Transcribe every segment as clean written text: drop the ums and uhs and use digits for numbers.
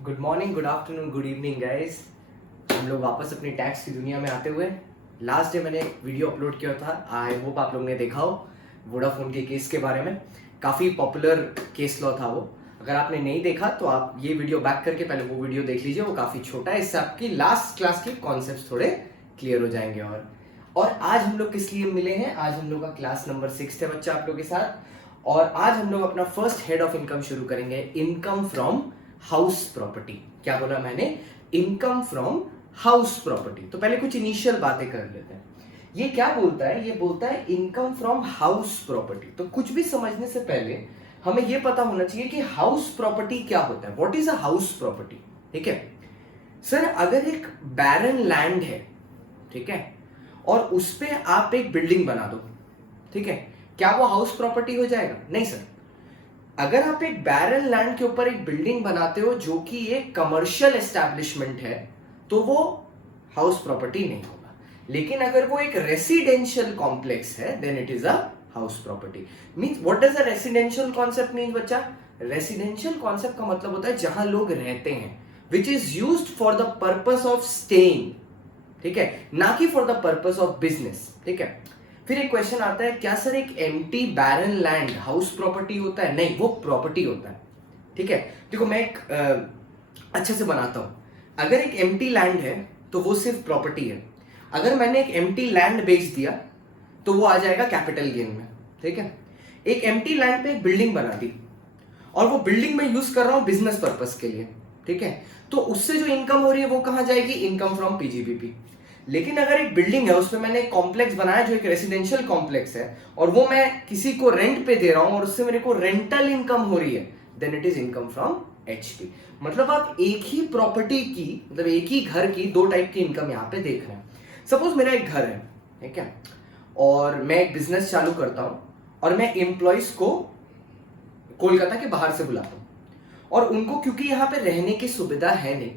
Good morning, good afternoon, good evening guys. हम लोग वापस अपनी टैक्स की दुनिया में आते हुए लास्ट डे मैंने एक वीडियो अपलोड किया था। आई होप आप लोगों ने देखा हो वोडाफोन के केस के बारे में। काफ़ी पॉपुलर केस लॉ था वो। अगर आपने नहीं देखा तो आप ये वीडियो बैक करके पहले वो वीडियो देख लीजिए, वो काफ़ी छोटा है। इससे आपकी लास्ट क्लास के कॉन्सेप्ट थोड़े क्लियर हो जाएंगे। और आज हम लोग किस लिए मिले हैं? आज हम लोग का क्लास नंबर 6 है बच्चा आप लोग के साथ। और आज हम लोग अपना फर्स्ट हेड ऑफ इनकम शुरू करेंगे, इनकम फ्रॉम हाउस प्रॉपर्टी। क्या बोला मैंने? Income from house property. तो पहले कुछ इनिशियल बातें कर लेते हैं। ये क्या बोलता है? ये बोलता है इनकम फ्रॉम हाउस प्रॉपर्टी। तो कुछ भी समझने से पहले हमें यह पता होना चाहिए कि हाउस प्रॉपर्टी क्या होता है। What is a house property? ठीक है सर, अगर एक बैरन लैंड है, ठीक है, और उस पे आप एक बिल्डिंग बना दो, ठीक है, क्या वो हाउस प्रॉपर्टी हो जाएगा? नहीं सर। अगर आप एक बैरन लैंड के ऊपर एक बिल्डिंग बनाते हो जो कि एक कमर्शियल एस्टैब्लिशमेंट है, तो वो हाउस प्रॉपर्टी नहीं होगा। लेकिन अगर वो एक रेसिडेंशियल कॉम्प्लेक्स है, then it is a house property. Means what does a residential concept mean बच्चा? रेसिडेंशियल कॉन्सेप्ट का मतलब होता है जहां लोग रहते हैं, which is used for the purpose of staying, ठीक है, ना कि for the purpose of business. ठीक है, फिर एक क्वेश्चन आता है, क्या सर एक empty barren land house property होता है? नहीं, वो प्रॉपर्टी होता है। ठीक है, देखो मैं एक अच्छे से बनाता हूं। अगर एक एम्प्टी लैंड है तो वो सिर्फ प्रॉपर्टी है। अगर मैंने एक एम्प्टी लैंड बेच दिया तो वो आ जाएगा कैपिटल गेन में। ठीक है, एक एम्प्टी लैंड पे एक बिल्डिंग बना दी और वो बिल्डिंग में यूज कर रहा हूं बिजनेस पर्पस के लिए, ठीक है, तो उससे जो इनकम हो रही है वो कहां जाएगी? Income from PGBP. लेकिन अगर एक बिल्डिंग है, उसमें मैंने एक कॉम्प्लेक्स बनाया जो एक रेसिडेंशियल कॉम्प्लेक्स है, और वो मैं किसी को रेंट पे दे रहा हूं और उससे मेरे को रेंटल इनकम हो रही है, then it is income from HP. मतलब आप एक ही प्रॉपर्टी की, मतलब एक ही घर की दो टाइप की इनकम यहां पे देख रहे हैं। सपोज मेरा एक घर है, ठीक है, और मैं एक बिजनेस चालू करता हूं और मैं एम्प्लॉइज को कोलकाता के बाहर से बुलाता हूं, और उनको क्योंकि यहां पे रहने की सुविधा है नहीं,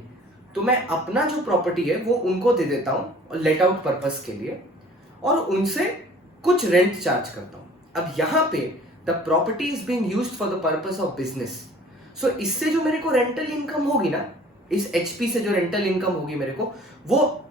तो मैं अपना जो प्रॉपर्टी है वो उनको दे देता हूं लेट आउट पर्पस के लिए, और उनसे कुछ रेंट चार्ज करता हूं। अब यहां पे the property is being used for the purpose of business. So इससे जो मेरे को रेंटल इनकम होगी ना, इस एचपी से जो रेंटल इनकम होगी मेरे को, वो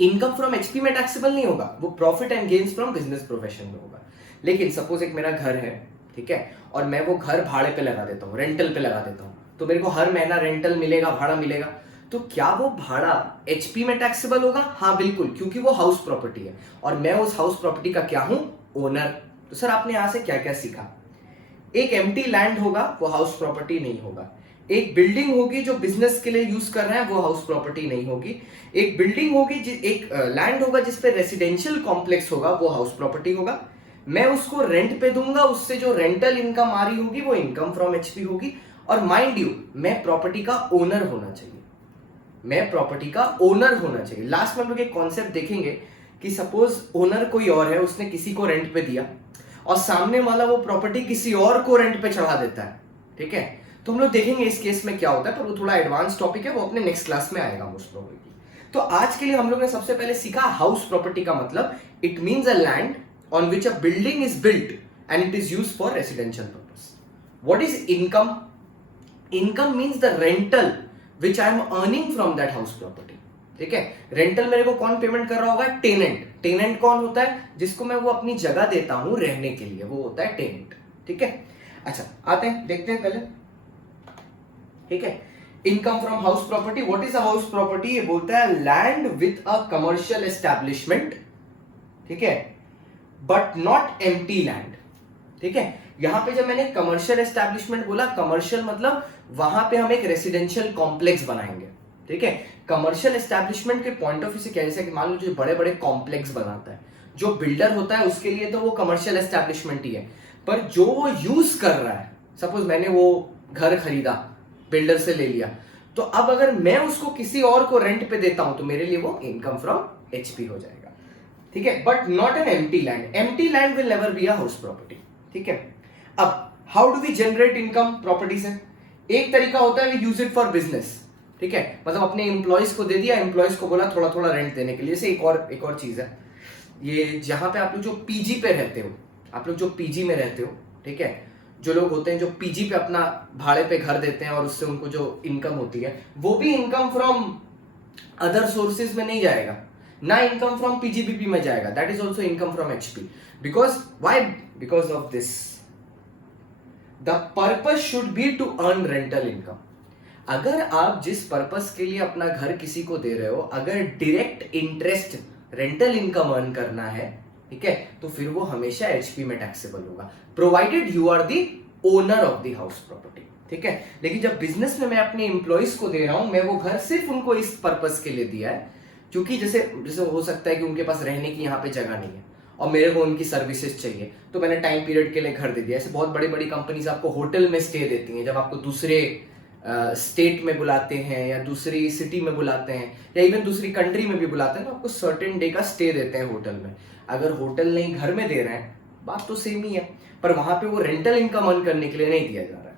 इनकम फ्रॉम एचपी में टैक्सेबल नहीं होगा, वो profit and gains from business profession में होगा। लेकिन सपोज एक मेरा घर है, ठीक है, और मैं वो घर भाड़े पे लगा देता हूँ, रेंटल पे लगा देता हूँ, तो मेरे को हर महीना रेंटल मिलेगा, भाड़ा मिलेगा। तो क्या वो भाड़ा एचपी में टैक्सेबल होगा? हाँ बिल्कुल, क्योंकि वो हाउस प्रॉपर्टी है और मैं उस हाउस प्रॉपर्टी का क्या हूं? ओनर। तो सर आपने यहां से क्या क्या सीखा? एक एम्प्टी लैंड होगा वो हाउस प्रॉपर्टी नहीं होगा। एक बिल्डिंग होगी जो बिजनेस के लिए यूज कर रहे हैं वो हाउस प्रॉपर्टी नहीं होगी। एक बिल्डिंग होगी, एक लैंड होगा जिसपे रेसिडेंशियल कॉम्प्लेक्स होगा, वो हाउस प्रॉपर्टी होगा। मैं उसको रेंट पे दूंगा, उससे जो रेंटल इनकम आ रही होगी वो इनकम फ्रॉम एचपी होगी। और माइंड यू, मैं प्रॉपर्टी का ओनर होना चाहिए, मैं प्रॉपर्टी का ओनर होना चाहिए। लास्ट में हम लोग एक कॉन्सेप्ट देखेंगे कि सपोज ओनर कोई और है, उसने किसी को रेंट पे दिया और सामने वाला वो प्रॉपर्टी किसी और को रेंट पे चढ़ा देता है, ठीक है, तो हम लोग देखेंगे इस केस में क्या होता है, पर वो थोड़ा एडवांस टॉपिक है, वो अपने नेक्स्ट क्लास में आएगा मोस्ट प्रोबेबली। तो आज के लिए हम लोग ने सबसे पहले सीखा हाउस प्रॉपर्टी का मतलब, it means a land on which a building is built and it is used for residential purpose. What is income? Income means the rental which I am earning from that house property. ठीक है, rental मेरे को कौन payment कर रहा होगा? Tenant. Tenant कौन होता है? जिसको मैं वो अपनी जगह देता हूं रहने के लिए, वो होता है टेनेंट। ठीक है, अच्छा आते हैं, देखते हैं पहले। ठीक है, income from house property. What is a house property? ये बोलता है land with a commercial establishment, ठीक है, बट नॉट एम्प्टी लैंड। ठीक है, यहां पे जब मैंने कमर्शियल एस्टैब्लिशमेंट बोला, कमर्शियल मतलब वहां पे हम एक रेसिडेंशियल कॉम्प्लेक्स बनाएंगे। ठीक है, कमर्शियल एस्टैब्लिशमेंट के पॉइंट ऑफ व्यू से कैसे कि मान लो जो बड़े बड़े कॉम्प्लेक्स बनाता है, जो बिल्डर होता है उसके लिए तो वो कमर्शियल एस्टैब्लिशमेंट ही है, पर जो वो यूज कर रहा है, सपोज मैंने वो घर खरीदा, बिल्डर से ले लिया, तो अब अगर मैं उसको किसी और को रेंट पे देता हूं तो मेरे लिए वो इनकम फ्रॉम एचपी हो जाएगा। ठीक है, but not an empty land. Empty land will never be a house property. ठीक है, अब how do we generate income property से? एक तरीका होता है we use it for business. ठीक है, मतलब अपने एम्प्लॉयज को दे दिया, एम्प्लॉयज को बोला थोड़ा थोड़ा रेंट देने के लिए। से एक और चीज है, ये जहां पे आप लोग जो पीजी पे रहते हो, आप लोग जो पीजी में रहते हो, ठीक है, जो लोग होते हैं जो पीजी पे अपना भाड़े पे घर देते हैं और उससे उनको जो इनकम होती है वो भी इनकम फ्रॉम अदर सोर्सेज में नहीं जाएगा, ना इनकम फ्रॉम पीजीबीपी में जाएगा, that is also income from HP. Because why? Because of this, the purpose should be to earn rental income. अगर आप जिस पर्पस के लिए अपना घर किसी को दे रहे हो, अगर direct interest rental income earn करना है, ठीक है, तो फिर वो हमेशा एचपी में टैक्सेबल होगा, provided you are the owner of the house property, ठीक है। लेकिन जब बिजनेस में मैं अपने एम्प्लॉइज को दे रहा हूं, मैं वो घर सिर्फ उनको इस पर्पस के लिए दिया है, क्योंकि जैसे जैसे हो सकता है कि उनके पास रहने की यहाँ पे जगह नहीं है और मेरे को उनकी सर्विसेज चाहिए, तो मैंने टाइम पीरियड के लिए घर दे दिया। ऐसे बहुत बड़ी बड़ी कंपनीज आपको होटल में स्टे देती हैं, जब आपको दूसरे स्टेट में बुलाते हैं या दूसरी सिटी में बुलाते हैं या इवन दूसरी कंट्री में भी बुलाते हैं, तो आपको सर्टेन डे का स्टे देते हैं होटल में। अगर होटल नहीं घर में दे रहे हैं, बात तो सेम ही है, पर वहां पे वो रेंटल इनकम अर्न करने के लिए नहीं दिया जा रहा है।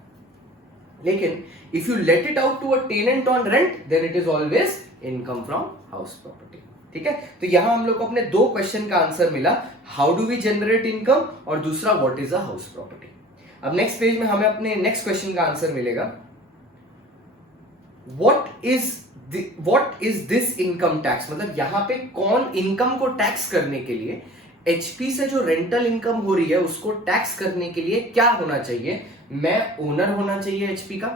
लेकिन if you let it out to a tenant on rent, then it is always income from house property, ठीक है। तो यहां हम लोग को अपने दो क्वेश्चन का आंसर मिला, how do we generate income, और दूसरा what is a house property. अब नेक्स्ट पेज में हमें अपने नेक्स्ट क्वेश्चन का आंसर मिलेगा, what is this income tax. मतलब यहां पे कौन इनकम को टैक्स करने के लिए, एचपी से जो रेंटल इनकम हो रही है उसको टैक्स करने के लिए क्या होना चाहिए। मैं ओनर होना चाहिए एचपी का,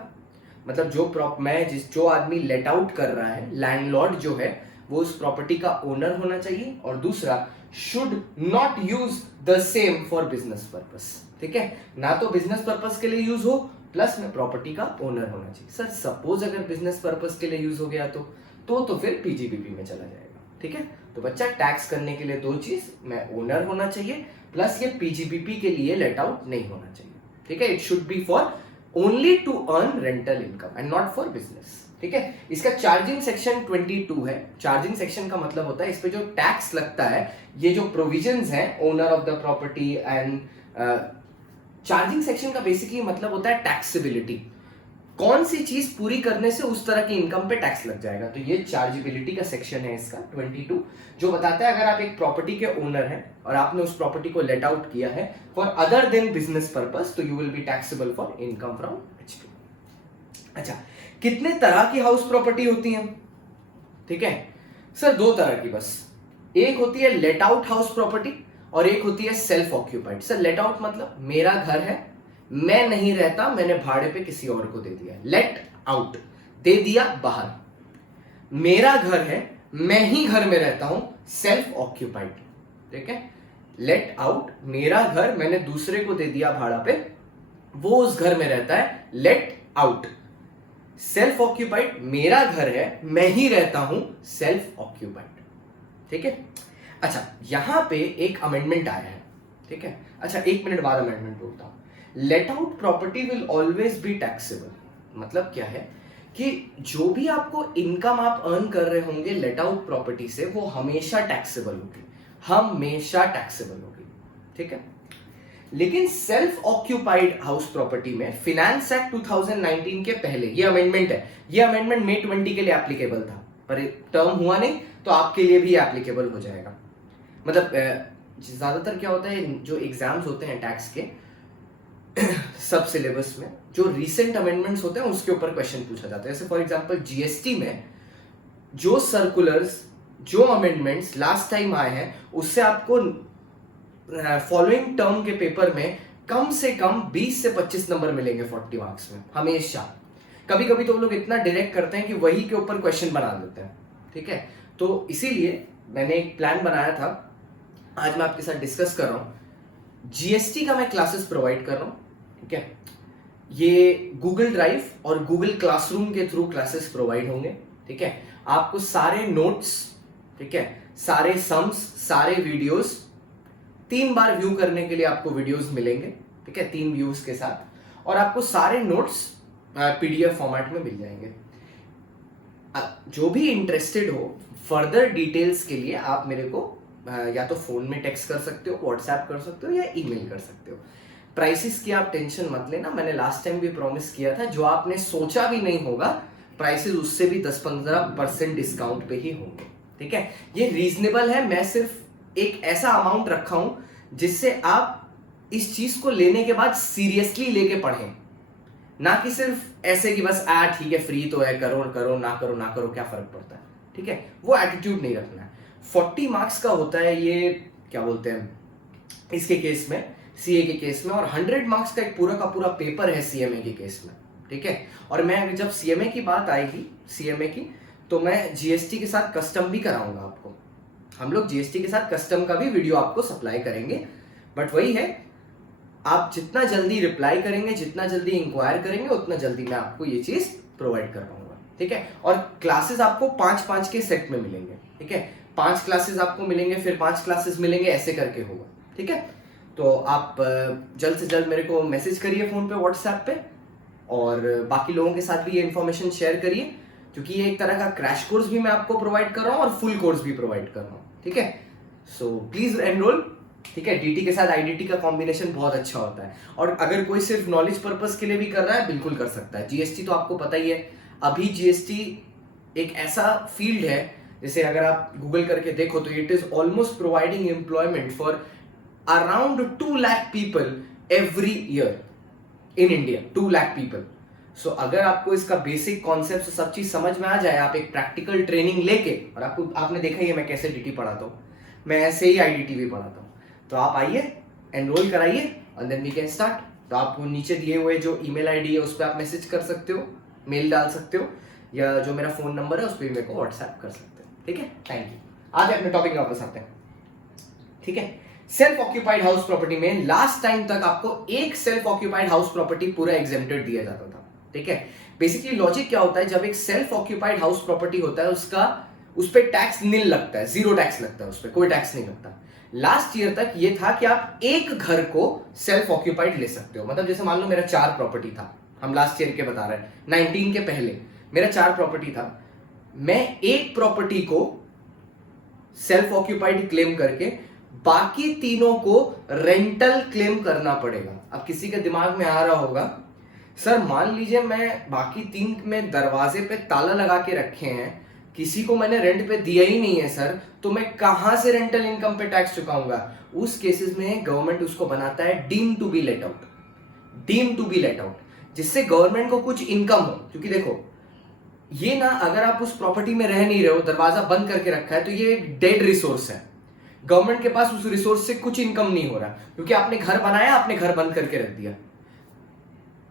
मतलब जो आदमी लेट आउट कर रहा है, लैंडलॉर्ड जो है, वो उस प्रॉपर्टी का ओनर होना चाहिए। और दूसरा, should not use the same for business purpose, ठीक है, ना तो बिजनेस पर्पस के लिए यूज हो, प्लस में प्रॉपर्टी का ओनर होना चाहिए। सर सपोज अगर बिजनेस पर्पस के लिए यूज हो गया तो फिर पीजीबीपी में चला जाएगा, ठीक है। तो बच्चा टैक्स करने के लिए दो चीज, मैं ओनर होना चाहिए, प्लस ये पीजीबीपी के लिए लेट आउट नहीं होना चाहिए, ठीक है। It should be for only to earn rental income and not for business, ठीक है। इसका चार्जिंग सेक्शन 22 है। चार्जिंग सेक्शन का मतलब होता है इस पे जो टैक्स लगता है, ये जो प्रोविजंस हैं owner of the property and charging section का बेसिकली मतलब होता है टैक्सेबिलिटी, कौन सी चीज पूरी करने से उस तरह की इनकम पे टैक्स लग जाएगा। तो ये चार्जेबिलिटी का सेक्शन है इसका 22, जो बताता है अगर आप एक प्रॉपर्टी के ओनर हैं और आपने उस प्रॉपर्टी को लेट आउट किया है for other than business purpose, तो you will be taxable for income from HP. अच्छा, कितने तरह की हाउस प्रॉपर्टी होती है, ठीक है सर? दो तरह की बस, एक होती है लेट आउट हाउस प्रॉपर्टी और एक होती है self occupied. Sir let out मतलब मेरा घर है, मैं नहीं रहता, मैंने भाड़े पे किसी और को दे दिया, लेट आउट, दे दिया बाहर। मेरा घर है, मैं ही घर में रहता हूं, सेल्फ ऑक्यूपाइड, ठीक है। लेट आउट, मेरा घर मैंने दूसरे को दे दिया भाड़ा पे, वो उस घर में रहता है, लेट आउट। सेल्फ ऑक्यूपाइड, मेरा घर है, मैं ही रहता हूं, सेल्फ ऑक्यूपाइड, ठीक है। अच्छा, यहां पे एक अमेंडमेंट आया है, ठीक है। अच्छा, एक मिनट बाद अमेंडमेंट बोलता हूं। Let out property will always be taxable. मतलब क्या है कि जो भी आपको इनकम आप अर्न कर रहे होंगे लेट आउट प्रॉपर्टी से, वो हमेशा टैक्सेबल होगी, हमेशा टैक्सेबल होगी, ठीक है। लेकिन सेल्फ ऑक्यूपाइड हाउस प्रॉपर्टी में फिनेंस एक्ट 2019 के पहले ये अमेंडमेंट है, ये अमेंडमेंट मई 20 के लिए एप्लीकेबल था, पर टर्म हुआ नहीं, तो आपके लिए भी एप्लीकेबल हो जाएगा। मतलब ज्यादातर क्या होता है, जो एग्जाम्स होते हैं टैक्स के सब सिलेबस में जो रीसेंट अमेंडमेंट्स होते हैं उसके ऊपर क्वेश्चन पूछा जाता है। जैसे फॉर एग्जांपल जीएसटी में जो सर्कुलर्स, जो अमेंडमेंट्स लास्ट टाइम आए हैं, उससे आपको फॉलोइंग टर्म के पेपर में कम से कम 20 से 25 नंबर मिलेंगे 40 मार्क्स में हमेशा। कभी कभी तो लोग इतना डायरेक्ट करते हैं कि वही के ऊपर क्वेश्चन बना देते हैं, ठीक है। तो इसीलिए मैंने एक प्लान बनाया था, आज मैं आपके साथ डिस्कस कर रहा हूं। जीएसटी का मैं क्लासेस प्रोवाइड कर रहा हूं, ठीक है। ये गूगल ड्राइव और गूगल क्लासरूम के थ्रू क्लासेस प्रोवाइड होंगे, ठीक है। आपको सारे नोट्स, ठीक है, सारे सम्स, सारे वीडियोस 3 बार व्यू करने के लिए आपको वीडियोस मिलेंगे, ठीक है, 3 व्यूज के साथ, और आपको सारे नोट्स पीडीएफ फॉर्मेट में मिल जाएंगे। जो भी इंटरेस्टेड हो फर्दर डिटेल्स के लिए आप मेरे को या तो फोन में टेक्स्ट कर सकते हो, व्हाट्सएप कर सकते हो या ईमेल कर सकते हो। प्राइसेस की आप टेंशन मत लेना, मैंने लास्ट टाइम भी प्रॉमिस किया था, जो आपने सोचा भी नहीं होगा प्राइसेस उससे भी 10-15% डिस्काउंट पे ही होंगे, ठीक है। ये रीजनेबल है, मैं सिर्फ एक ऐसा अमाउंट रखा हूं जिससे आप इस चीज को लेने के बाद सीरियसली लेके पढ़ें, ना कि सिर्फ ऐसे कि बस ठीक है फ्री तो है, करो करो ना करो ना करो क्या फर्क पड़ता है, ठीक है, वो एटीट्यूड नहीं रखना है। 40 मार्क्स का होता है ये, क्या बोलते हैं इसके केस में, सीए के केस में, और 100 मार्क्स का एक पूरा का पूरा पेपर है सीएमए के केस में, ठीक है। और मैं जब सीएमए की बात आएगी, सीएमए की, तो मैं जीएसटी के साथ कस्टम भी कराऊंगा आपको। हम लोग जीएसटी के साथ कस्टम का भी वीडियो आपको सप्लाई करेंगे, बट वही है, आप जितना जल्दी रिप्लाई करेंगे, जितना जल्दी इंक्वायर करेंगे, उतना जल्दी मैं आपको ये चीज प्रोवाइड कर पाऊंगा, ठीक है। और क्लासेस आपको 5-5 के सेट में मिलेंगे, ठीक है, 5 क्लासेस आपको मिलेंगे, फिर 5 क्लासेस मिलेंगे, ऐसे करके होगा, ठीक है। तो आप जल्द से जल्द मेरे को मैसेज करिए फोन पे, व्हाट्सएप पे, और बाकी लोगों के साथ भी ये इन्फॉर्मेशन शेयर करिए, क्योंकि ये एक तरह का क्रैश कोर्स भी मैं आपको प्रोवाइड कर रहा हूँ और फुल कोर्स भी प्रोवाइड कर रहा हूँ, ठीक है। सो प्लीज एनरोल, ठीक है। डीटी के साथ आईडीटी का कॉम्बिनेशन बहुत अच्छा होता है, और अगर कोई सिर्फ नॉलेज पर्पस के लिए भी कर रहा है, बिल्कुल कर सकता है। जीएसटी तो आपको पता ही है, अभी जीएसटी एक ऐसा फील्ड है, जैसे अगर आप गूगल करके देखो तो it is almost providing employment for around 2 lakh people every year in India, 2 lakh people. So अगर आपको इसका बेसिक कॉन्सेप्ट सब चीज समझ में आ जाए, आप एक प्रैक्टिकल ट्रेनिंग लेके, और आपने देखा ही है मैं कैसे डीटी पढ़ाता हूँ, मैं ऐसे ही आईडीटी भी पढ़ाता हूँ, तो आप आइए, एनरोल कराइए, and then we can start. तो आपको नीचे दिए हुए जो ईमेल आईडी है उस पर आप मैसेज कर सकते हो, मेल डाल सकते हो, या जो मेरा फोन नंबर है उस पर मेरे को व्हाट्सएप कर सकते हो, ठीक है। Thank you. आज अपने टॉपिक में वापस आते हैं, ठीक है। सेल्फ ऑक्यूपाइड हाउस प्रॉपर्टी में लास्ट टाइम तक आपको एक सेल्फ ऑक्यूपाइड हाउस प्रॉपर्टी पूरा एग्जेम्प्टेड दिया जाता था, ठीक है। बेसिकली लॉजिक क्या होता है, जब एक सेल्फ ऑक्यूपाइड हाउस प्रॉपर्टी होता है उस पर टैक्स निल लगता है, 0 टैक्स लगता है, उस पर कोई टैक्स नहीं लगता। लास्ट ईयर तक ये था कि आप एक घर को सेल्फ ऑक्यूपाइड ले सकते हो, मतलब जैसे मान लो मेरा 4 प्रॉपर्टी था, हम लास्ट ईयर के बता रहे हैं, 19 के पहले मेरा 4 प्रॉपर्टी था, मैं एक प्रॉपर्टी को सेल्फ ऑक्यूपाइड क्लेम करके बाकी तीनों को रेंटल क्लेम करना पड़ेगा। अब किसी के दिमाग में आ रहा होगा, सर मान लीजिए मैं बाकी 3 में दरवाजे पे ताला लगा के रखे हैं, किसी को मैंने रेंट पे दिया ही नहीं है सर, तो मैं कहां से रेंटल इनकम पे टैक्स चुकाऊंगा। उस केसेस में गवर्नमेंट उसको बनाता है deem to be let out, deem to be let out, जिससे गवर्नमेंट को कुछ इनकम हो। क्योंकि देखो ये ना, अगर आप उस प्रॉपर्टी में रह नहीं रहे हो, दरवाजा बंद करके रखा है, तो ये एक डेड रिसोर्स है, गवर्नमेंट के पास उस रिसोर्स से कुछ इनकम नहीं हो रहा, क्योंकि आपने घर बनाया, आपने घर बंद करके रख दिया।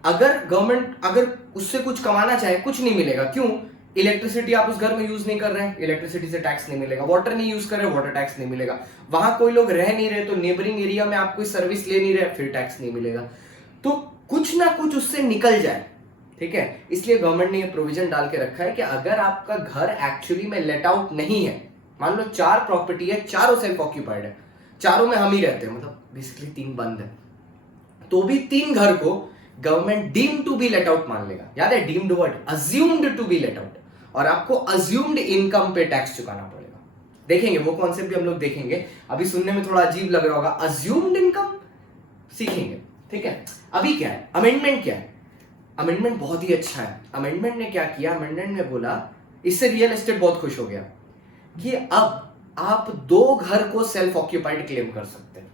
अगर गवर्नमेंट अगर उससे कुछ कमाना चाहे, कुछ नहीं मिलेगा। क्यों? इलेक्ट्रिसिटी आप उस घर में यूज नहीं कर रहे हैं, इलेक्ट्रिसिटी से टैक्स नहीं मिलेगा। वाटर नहीं यूज कर रहे, वाटर टैक्स नहीं मिलेगा। वहां कोई लोग रह नहीं रहे, तो नेबरिंग एरिया में आप कोई सर्विस ले नहीं रहे, फिर टैक्स नहीं मिलेगा। तो कुछ ना कुछ उससे निकल जाए, ठीक है। इसलिए गवर्नमेंट ने ये प्रोविजन डाल के रखा है कि अगर आपका घर एक्चुअली में लेट आउट नहीं है, मान लो 4 प्रॉपर्टी है, चारों सेल्फ ऑक्यूपाइड है, चारों में हम ही रहते हैं, मतलब बेसिकली 3 बंद है, तो भी 3 घर को government deem to be let out मान लेगा। याद है deemed word, assumed to be let out, और आपको अज्यूम्ड इनकम पे टैक्स चुकाना पड़ेगा। देखेंगे वो कॉन्सेप्ट भी हम लोग देखेंगे, अभी सुनने में थोड़ा अजीब लग रहा होगा, अज्यूम्ड इनकम सीखेंगे, ठीक है। अभी क्या है, अमेंडमेंट क्या है? अमेंडमेंट बहुत ही अच्छा है। अमेंडमेंट ने क्या किया, अमेंडमेंट ने बोला, इससे रियल एस्टेट बहुत खुश हो गया कि अब आप 2 घर को सेल्फ ऑक्यूपाइड क्लेम कर सकते हैं।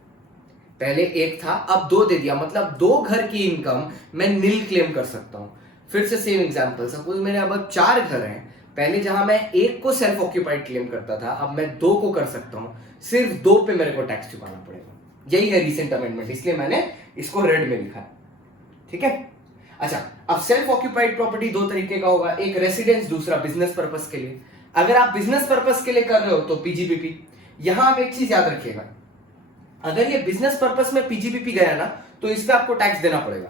पहले 1 था, अब 2 दे दिया, मतलब 2 घर की इनकम मैं नील क्लेम कर सकता हूं। फिर से सेम एग्जांपल, सपोज मेरे अब 4 घर हैं, पहले जहां मैं 1 को सेल्फ ऑक्यूपाइड क्लेम करता था, अब मैं 2 को कर सकता हूं, सिर्फ 2 पे मेरे को टैक्स चुकाना पड़ेगा। यही है रिसेंट अमेंडमेंट, इसलिए मैंने इसको रेड में लिखा है, ठीक है। अच्छा, अब सेल्फ ऑक्यूपाइड प्रॉपर्टी 2 तरीके का होगा, एक रेसिडेंस, दूसरा बिजनेस पर्पस के लिए। अगर आप बिजनेस पर्पस के लिए कर रहे हो तो पीजीबीपी। यहां आप एक चीज याद रखिएगा, अगर ये बिजनेस पर्पस में पीजीबीपी गया ना, तो इस पे आपको टैक्स देना पड़ेगा।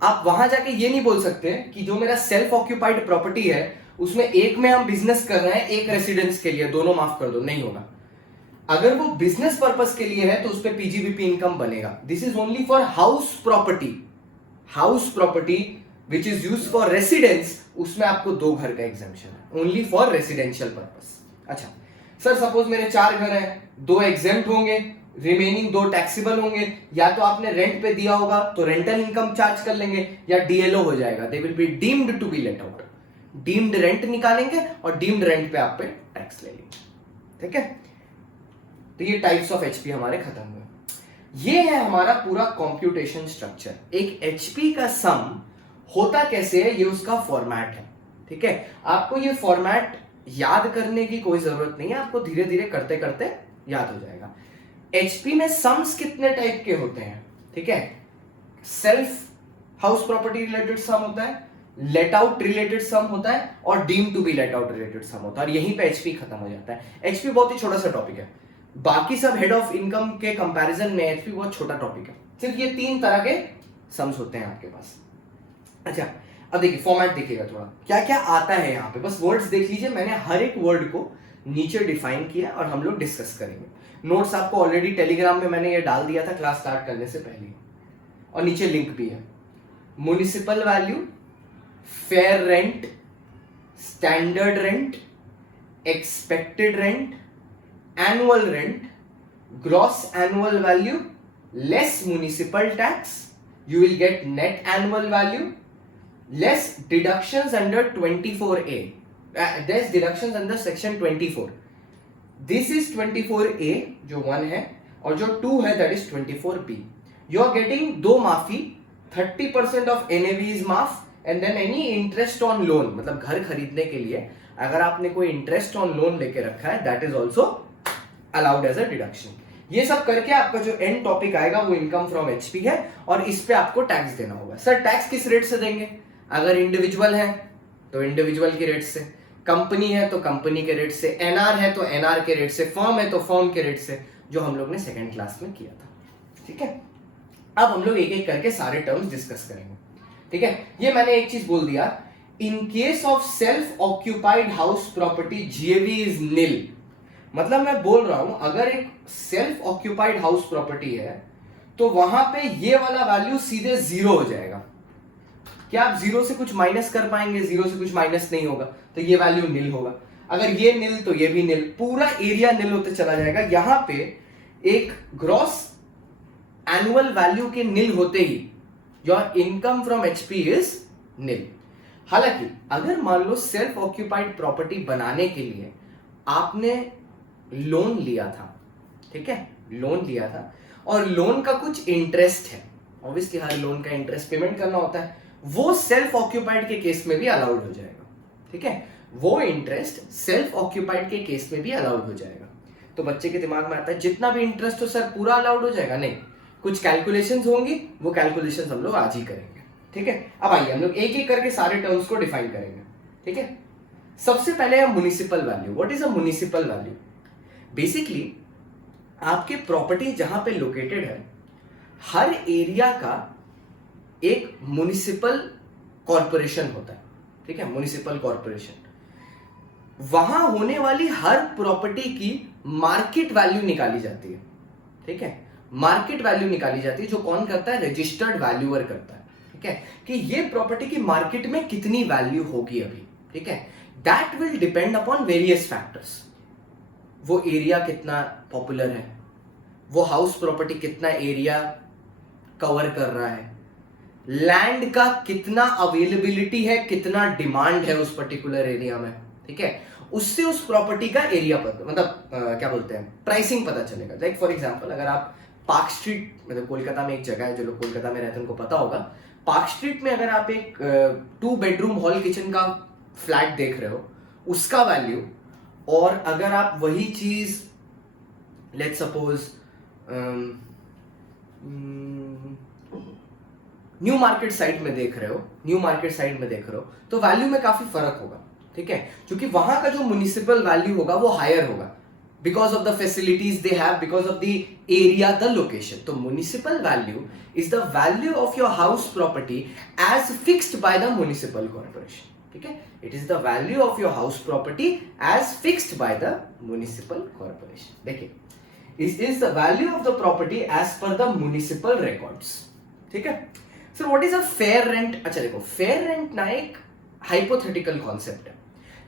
आप वहां जाके ये नहीं बोल सकते कि जो मेरा सेल्फ ऑक्यूपाइड प्रॉपर्टी है उसमें एक में हम बिजनेस कर रहे हैं, एक रेसिडेंस के लिए, दोनों माफ कर दो, नहीं होगा। अगर वो बिजनेस पर्पस के लिए है तो उस पर पीजीबीपी इनकम बनेगा। This is only for house property, house property which is used for residence, उसमें आपको 2 घर का एग्जेम्पशन है, ओनली फॉर रेसिडेंशियल पर्पस। अच्छा सर, सपोज मेरे 4 घर हैं, 2 एग्जेम्प्ट होंगे, रिमेनिंग 2 टैक्सेबल होंगे। या तो आपने रेंट पे दिया होगा तो रेंटल इनकम चार्ज कर लेंगे, या डीएलओ हो जाएगा, they will be deemed to be let out. Deemed rent निकालेंगे और डीम्ड रेंट पे आप पे टैक्स ले लेंगे, ठीक है। तो ये टाइप्स ऑफ एचपी हमारे खत्म हुए। ये है हमारा पूरा कंप्यूटेशन स्ट्रक्चर। एक एचपी का सम होता कैसे है, ये उसका फॉर्मेट है। ठीक है, आपको ये फॉर्मेट याद करने की कोई जरूरत नहीं है, आपको धीरे धीरे करते करते याद हो जाएगा। एचपी में सम्स कितने टाइप के होते हैं? ठीक है, self house property related sum होता है, लेट आउट रिलेटेड सम होता है, और deem to be let out related sum होता है, और यहीं पे एचपी खत्म हो जाता है। एचपी बहुत ही छोटा सा टॉपिक है, बाकी सब हेड ऑफ इनकम के कंपैरिजन में एचपी बहुत छोटा टॉपिक है। सिर्फ ये 3 तरह के सम्स होते हैं आपके पास। अच्छा, अब देखिए फॉर्मेट देखिएगा थोड़ा क्या क्या आता है यहाँ पे, बस वर्ड्स देख लीजिए। मैंने हर एक वर्ड को नीचे डिफाइन किया और हम लोग डिस्कस करेंगे। नोट्स आपको ऑलरेडी टेलीग्राम में मैंने ये डाल दिया था क्लास स्टार्ट करने से पहले, और नीचे लिंक भी है। Municipal value, fair rent, standard rent, expected rent, annual rent, gross annual value, less municipal tax, you will get net annual value, less deductions under 24A. There's deductions under section 24. This is 24A जो 1 है, और जो 2 है that is 24B. You are getting 2 माफी, 30% of NAV is माफ, and then any interest on loan, मतलब घर खरीदने के लिए अगर आपने कोई interest on loan लेके रखा है that is also allowed as a deduction. ये सब करके आपका जो एंड टॉपिक आएगा वो इनकम फ्रॉम एचपी है, और इस पे आपको टैक्स देना होगा। सर टैक्स किस रेट से देंगे? अगर इंडिविजुअल है तो इंडिविजुअल के रेट से, कंपनी है तो कंपनी के रेट से, एनआर है तो एनआर के रेट से, फर्म है तो फर्म के रेट से, जो हम लोग ने सेकंड क्लास में किया था। ठीक है, अब हम लोग एक एक करके सारे टर्म्स डिस्कस करेंगे। ठीक है, ये मैंने एक चीज बोल दिया, in case of self occupied house property GAV is nil. मतलब मैं बोल रहा हूं अगर एक सेल्फ ऑक्यूपाइड हाउस प्रॉपर्टी है तो वहां पे ये वाला वैल्यू सीधे 0 हो जाएगा। क्या आप 0 से कुछ माइनस कर पाएंगे? 0 से कुछ माइनस नहीं होगा, तो ये वैल्यू नील होगा। अगर ये नील तो ये भी नील, पूरा एरिया नील होते चला जाएगा। यहां पे एक ग्रॉस एनुअल वैल्यू के नील होते ही your income from HP is nil. हालांकि अगर मान लो सेल्फ ऑक्यूपाइड प्रॉपर्टी बनाने के लिए आपने लोन लिया था, ठीक है, लोन लिया था, और लोन का कुछ इंटरेस्ट है, ऑब्वियसली हर लोन का इंटरेस्ट पेमेंट करना होता है, वो सेल्फ ऑक्यूपाइड के केस में भी अलाउड हो जाएगा। ठीक है, वो इंटरेस्ट सेल्फ ऑक्यूपाइड के केस में भी अलाउड हो जाएगा। तो बच्चे के दिमाग में आता है जितना भी इंटरेस्ट हो सर पूरा अलाउड हो जाएगा? नहीं, कुछ कैलकुलेशंस होंगी, वो कैलकुलेशंस हम लोग आज ही करेंगे। ठीक है, अब आइए हम लोग एक एक करके सारे टर्म्स को डिफाइन करेंगे। ठीक है, सबसे पहले है municipal value. What is a municipal value? Basically आपके प्रॉपर्टी जहां पे लोकेटेड है, हर एरिया का एक म्युनिसिपल कॉर्पोरेशन होता है। ठीक है, म्युनिसिपल कॉर्पोरेशन, वहां होने वाली हर प्रॉपर्टी की मार्केट वैल्यू निकाली जाती है। ठीक है, मार्केट वैल्यू निकाली जाती है, जो कौन करता है? रजिस्टर्ड वैल्यूअर करता है। ठीक है, कि ये प्रॉपर्टी की मार्केट में कितनी वैल्यू होगी अभी। ठीक है, that will depend upon various factors. वो एरिया कितना पॉपुलर है, वो हाउस प्रॉपर्टी कितना एरिया कवर कर रहा है, लैंड का कितना अवेलेबिलिटी है, कितना डिमांड है उस पर्टिकुलर एरिया में। ठीक है, उससे उस प्रॉपर्टी का एरिया पर मतलब क्या बोलते हैं, प्राइसिंग पता चलेगा। लाइक फॉर एग्जांपल अगर आप पार्क स्ट्रीट, मतलब कोलकाता में एक जगह है, जो लोग कोलकाता में रहते हैं उनको पता होगा, पार्क स्ट्रीट में अगर आप एक 2 बेडरूम हॉल किचन का फ्लैट देख रहे हो, उसका वैल्यू, और अगर आप वही चीज let's suppose new market side में देख रहे हो, तो वैल्यू में काफी फर्क होगा। ठीक है, क्योंकि वहां का जो म्युनिसिपल वैल्यू होगा वो हायर होगा, because of the facilities they have, because of the area, the location. तो municipal value is the value of your house property as fixed by the municipal corporation. ठीक है, it is the value of your house property as fixed by the municipal corporation. देखिए, it is the value of the property as per the municipal records. ठीक है, sir what is a fair rent? अच्छा देखो, fair rent ना एक hypothetical concept है।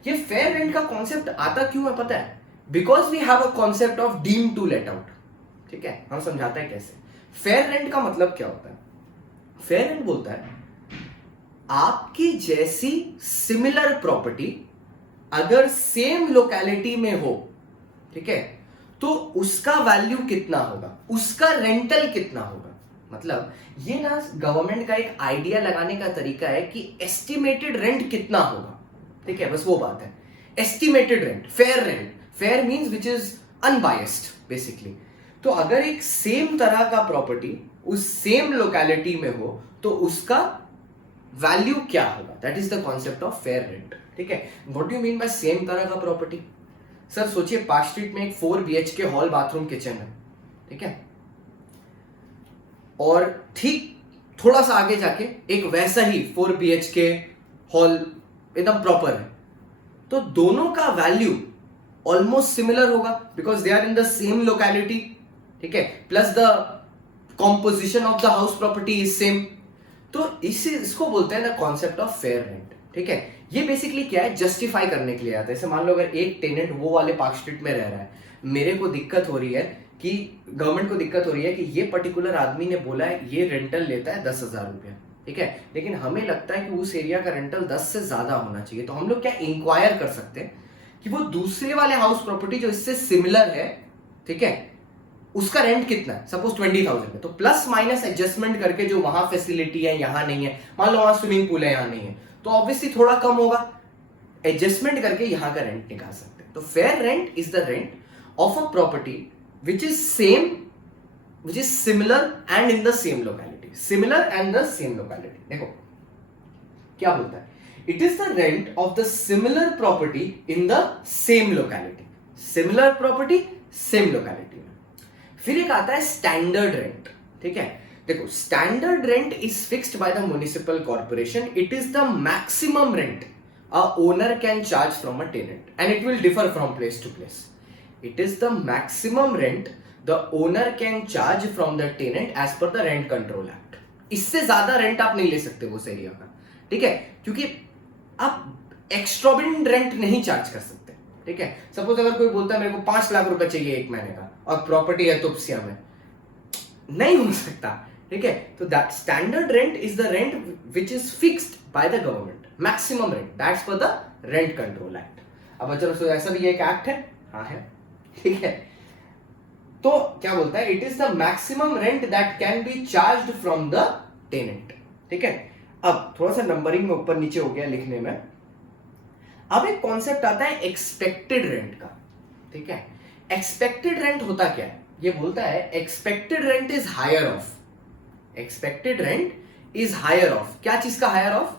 ये fair rent का concept आता क्यों है पता है? Because we have a concept of deemed to let out. ठीक है, हम समझाते हैं कैसे। fair rent का मतलब क्या होता है? fair rent बोलता है आपकी जैसी सिमिलर प्रॉपर्टी अगर सेम लोकेलिटी में हो, ठीक है, तो उसका वैल्यू कितना होगा, उसका रेंटल कितना होगा। मतलब ये ना गवर्नमेंट का एक आइडिया लगाने का तरीका है कि एस्टिमेटेड रेंट कितना होगा, ठीक है, बस वो बात है। Estimated rent, fair means which is unbiased basically. तो अगर एक सेम तरह का प्रॉपर्टी उस सेम लोकेलिटी में हो तो उसका वैल्यू क्या होगा, that is the concept of fair rent, ठीक है। What do you mean by same तरह का प्रॉपर्टी? सर सोचिए पार्क स्ट्रीट में एक 4 BHK हॉल बाथरूम किचन है, ठीक है, और ठीक थोड़ा सा आगे जाके एक वैसा ही 4 BHK हॉल एकदम प्रॉपर है, तो दोनों का वैल्यू ऑलमोस्ट सिमिलर होगा because they are in the same locality, ठीक है, plus the composition of the house property is same. तो इसको बोलते हैं ना कॉन्सेप्ट ऑफ फेयर रेंट, ठीक है। ये बेसिकली क्या है, जस्टिफाई करने के लिए आता है। जैसे मान लो अगर एक टेनेंट वो वाले पार्क स्ट्रीट में रह रहा है, मेरे को दिक्कत हो रही है कि गवर्नमेंट को दिक्कत हो रही है कि ये पर्टिकुलर आदमी ने बोला है ये रेंटल लेता है 10,000 रुपया, ठीक है, लेकिन हमें लगता है कि उस एरिया का रेंटल 10 से ज्यादा होना चाहिए। तो हम लोग क्या इंक्वायर कर सकते हैं कि वो दूसरे वाले हाउस प्रॉपर्टी जो इससे सिमिलर है, ठीक है, उसका रेंट कितना है, सपोज 20,000 है, तो प्लस माइनस एडजस्टमेंट करके जो वहां फैसिलिटी है यहां नहीं है, मान लो वहां स्विमिंग पूल है यहां नहीं है, तो ऑब्वियसली थोड़ा कम होगा, एडजस्टमेंट करके यहां का रेंट निकाल सकते हैं। तो fair rent is the rent of a property which is similar and in the same locality, similar and the same locality. देखो क्या बोलता है, it is the rent of the similar property in the same locality, similar property same locality में। फिर एक आता है standard rent, ठीक है। देखो standard rent is fixed by the municipal corporation, it is the maximum rent a owner can charge from a tenant and it will differ from place to place. It is the maximum rent the owner can charge from the tenant as per the rent control act. इससे ज्यादा rent आप नहीं ले सकते उस area का, ठीक है, क्योंकि आप एक्स्ट्रावेगेंट रेंट नहीं चार्ज कर सकते, ठीक है। सपोज अगर कोई बोलता है मेरे को 5 लाख रुपए चाहिए एक महीने का और प्रॉपर्टी है तुपसिया में, नहीं हो सकता, ठीक है। तो that standard rent is the rent which is fixed by the government, maximum rent, that's for the rent control act. अब चलो ऐसा भी एक एक्ट है, हाँ है, ठीक है। तो क्या बोलता है, it is the maximum rent that can be charged from the tenant, ठीक है। अब थोड़ा सा नंबरिंग में ऊपर नीचे हो गया लिखने में। अब एक कॉन्सेप्ट आता है एक्सपेक्टेड रेंट का, ठीक है। एक्सपेक्टेड रेंट होता क्या है, ये बोलता है expected rent is higher of, expected rent is higher of, क्या चीज का higher of,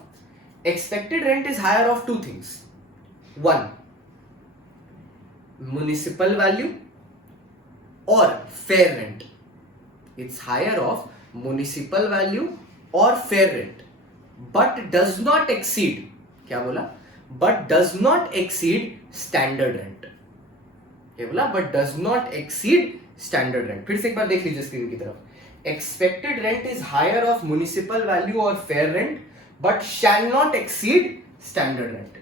expected rent is higher of 2 things. 1, municipal value or fair rent. It's higher of municipal value or fair rent, but does not exceed, क्या बोला, but does not exceed standard rent. क्या बोला, but does not exceed standard rent. फिर से एक बार देख लीजिए screen की तरफ, expected rent is higher of municipal value or fair rent but shall not exceed standard rent.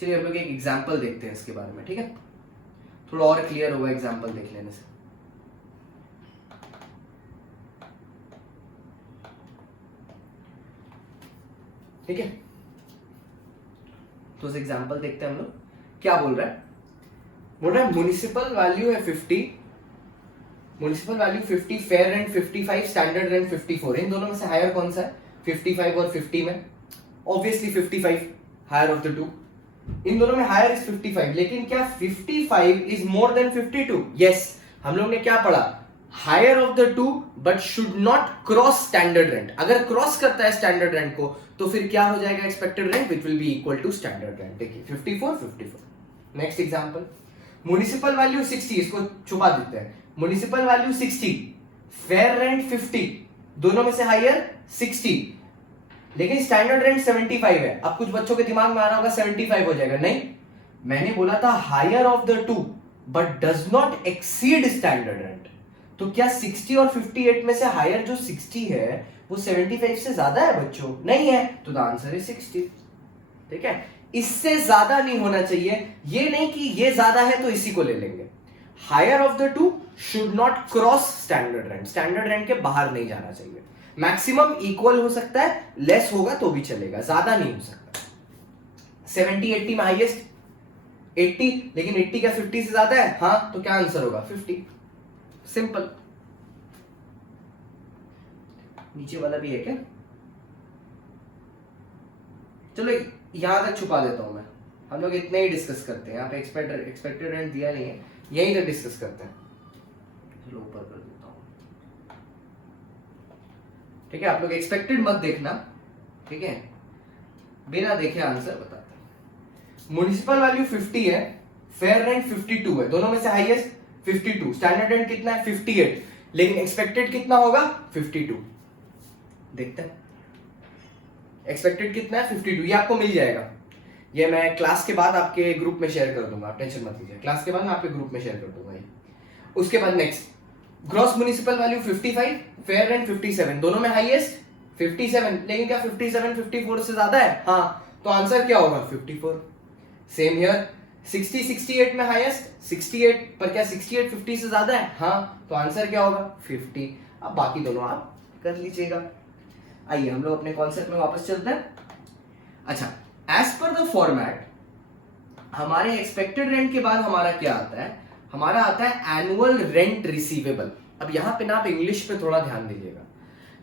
चलिए हम लोग एक एग्जांपल देखते हैं इसके बारे में, ठीक है, थोड़ा और क्लियर होगा एग्जांपल देख लेने से। ठीक है, तो एग्जांपल देखते हैं हम लोग, क्या बोल रहा है, बोल रहा है म्युनिसिपल वैल्यू है 50, municipal value 50, fair rent 55, standard rent 54। इन दोनों में से हायर कौन सा है, 55 और 50 में, obviously 55 higher of the two. इन दोनों में हायर इज 55, लेकिन क्या 55 इज मोर देन 52? यस, हम लोग ने क्या पढ़ा, higher of the two but should not cross standard rent. अगर क्रॉस करता है स्टैंडर्ड रेंट को तो फिर क्या हो जाएगा, expected rent which will be equal to standard rent. देखिए 54। नेक्स्ट एग्जांपल, म्युनिसिपल वैल्यू 60, इसको छुपा देते हैं, म्युनिसिपल वैल्यू 60, फेयर रेंट 50, दोनों में से हायर 60, लेकिन स्टैंडर्ड रेंट 75 है। अब कुछ बच्चों के दिमाग में आ रहा होगा 75 हो जाएगा, नहीं, मैंने बोला था higher of the two but does not exceed standard rent. तो क्या 60 और 58 में से हायर जो 60 है वो 75 से ज्यादा है बच्चों? नहीं है, तो द आंसर इज 60। ठीक है, इससे ज्यादा नहीं होना चाहिए, ये नहीं कि ये ज्यादा है तो इसी को ले लेंगे। Higher of the two should not cross standard rent, standard rent के बाहर नहीं जाना चाहिए। मैक्सिमम इक्वल हो सकता है, लेस होगा तो भी चलेगा, ज्यादा नहीं हो सकता। 70 80 में हाईएस्ट 80, लेकिन 80 क्या 50 से ज्यादा है? हाँ, तो क्या आंसर होगा? 50। सिंपल। नीचे वाला भी है क्या? चलो यहां तक छुपा देता हूं मैं, हम लोग इतने ही डिस्कस करते हैं। यहाँ पे एक्सपेक्टेड रेंट दिया नहीं है, यही तक डिस्कस करते हैं। चलो ऊपर कर देता हूं, ठीक है। आप लोग एक्सपेक्टेड मत देखना, ठीक है, बिना देखे आंसर बताते हैं। म्युनिसिपल वैल्यू 50 है, फेयर रेंट 52 है, दोनों में से हाईएस्ट 52, स्टैंडर्ड रेंट कितना है? 58, लेकिन एक्सपेक्टेड कितना होगा? 52। देखते हैं एक्सपेक्टेड कितना है? 52। ये आपको मिल जाएगा, ये मैं क्लास के बाद आपके ग्रुप में शेयर कर दूंगा, आप टेंशन मत लीजिए, क्लास के बाद मैं आपके ग्रुप में शेयर कर दूंगा ये। उसके बाद next, gross municipal value 55, fair rent 57, दोनों में हाईएस्ट 57, लेकिन क्या 57 54 से ज्यादा है? हाँ, तो आंसर क्या होगा? 54। सेम हियर, 60 68 में हाईएस्ट 68, पर क्या 68 50 से ज्यादा है? हाँ, तो आंसर क्या होगा? 50। अब बाकी दोनों आप कर लीजिएगा। आइए हम लोग अपने कॉन्सेप्ट में वापस चलते हैं। अच्छा, एज पर द फॉर्मेट हमारे एक्सपेक्टेड रेंट के बाद हमारा क्या आता है? हमारा आता है एनुअल रेंट रिसीवेबल। अब यहां पे ना आप इंग्लिश पे थोड़ा ध्यान दीजिएगा।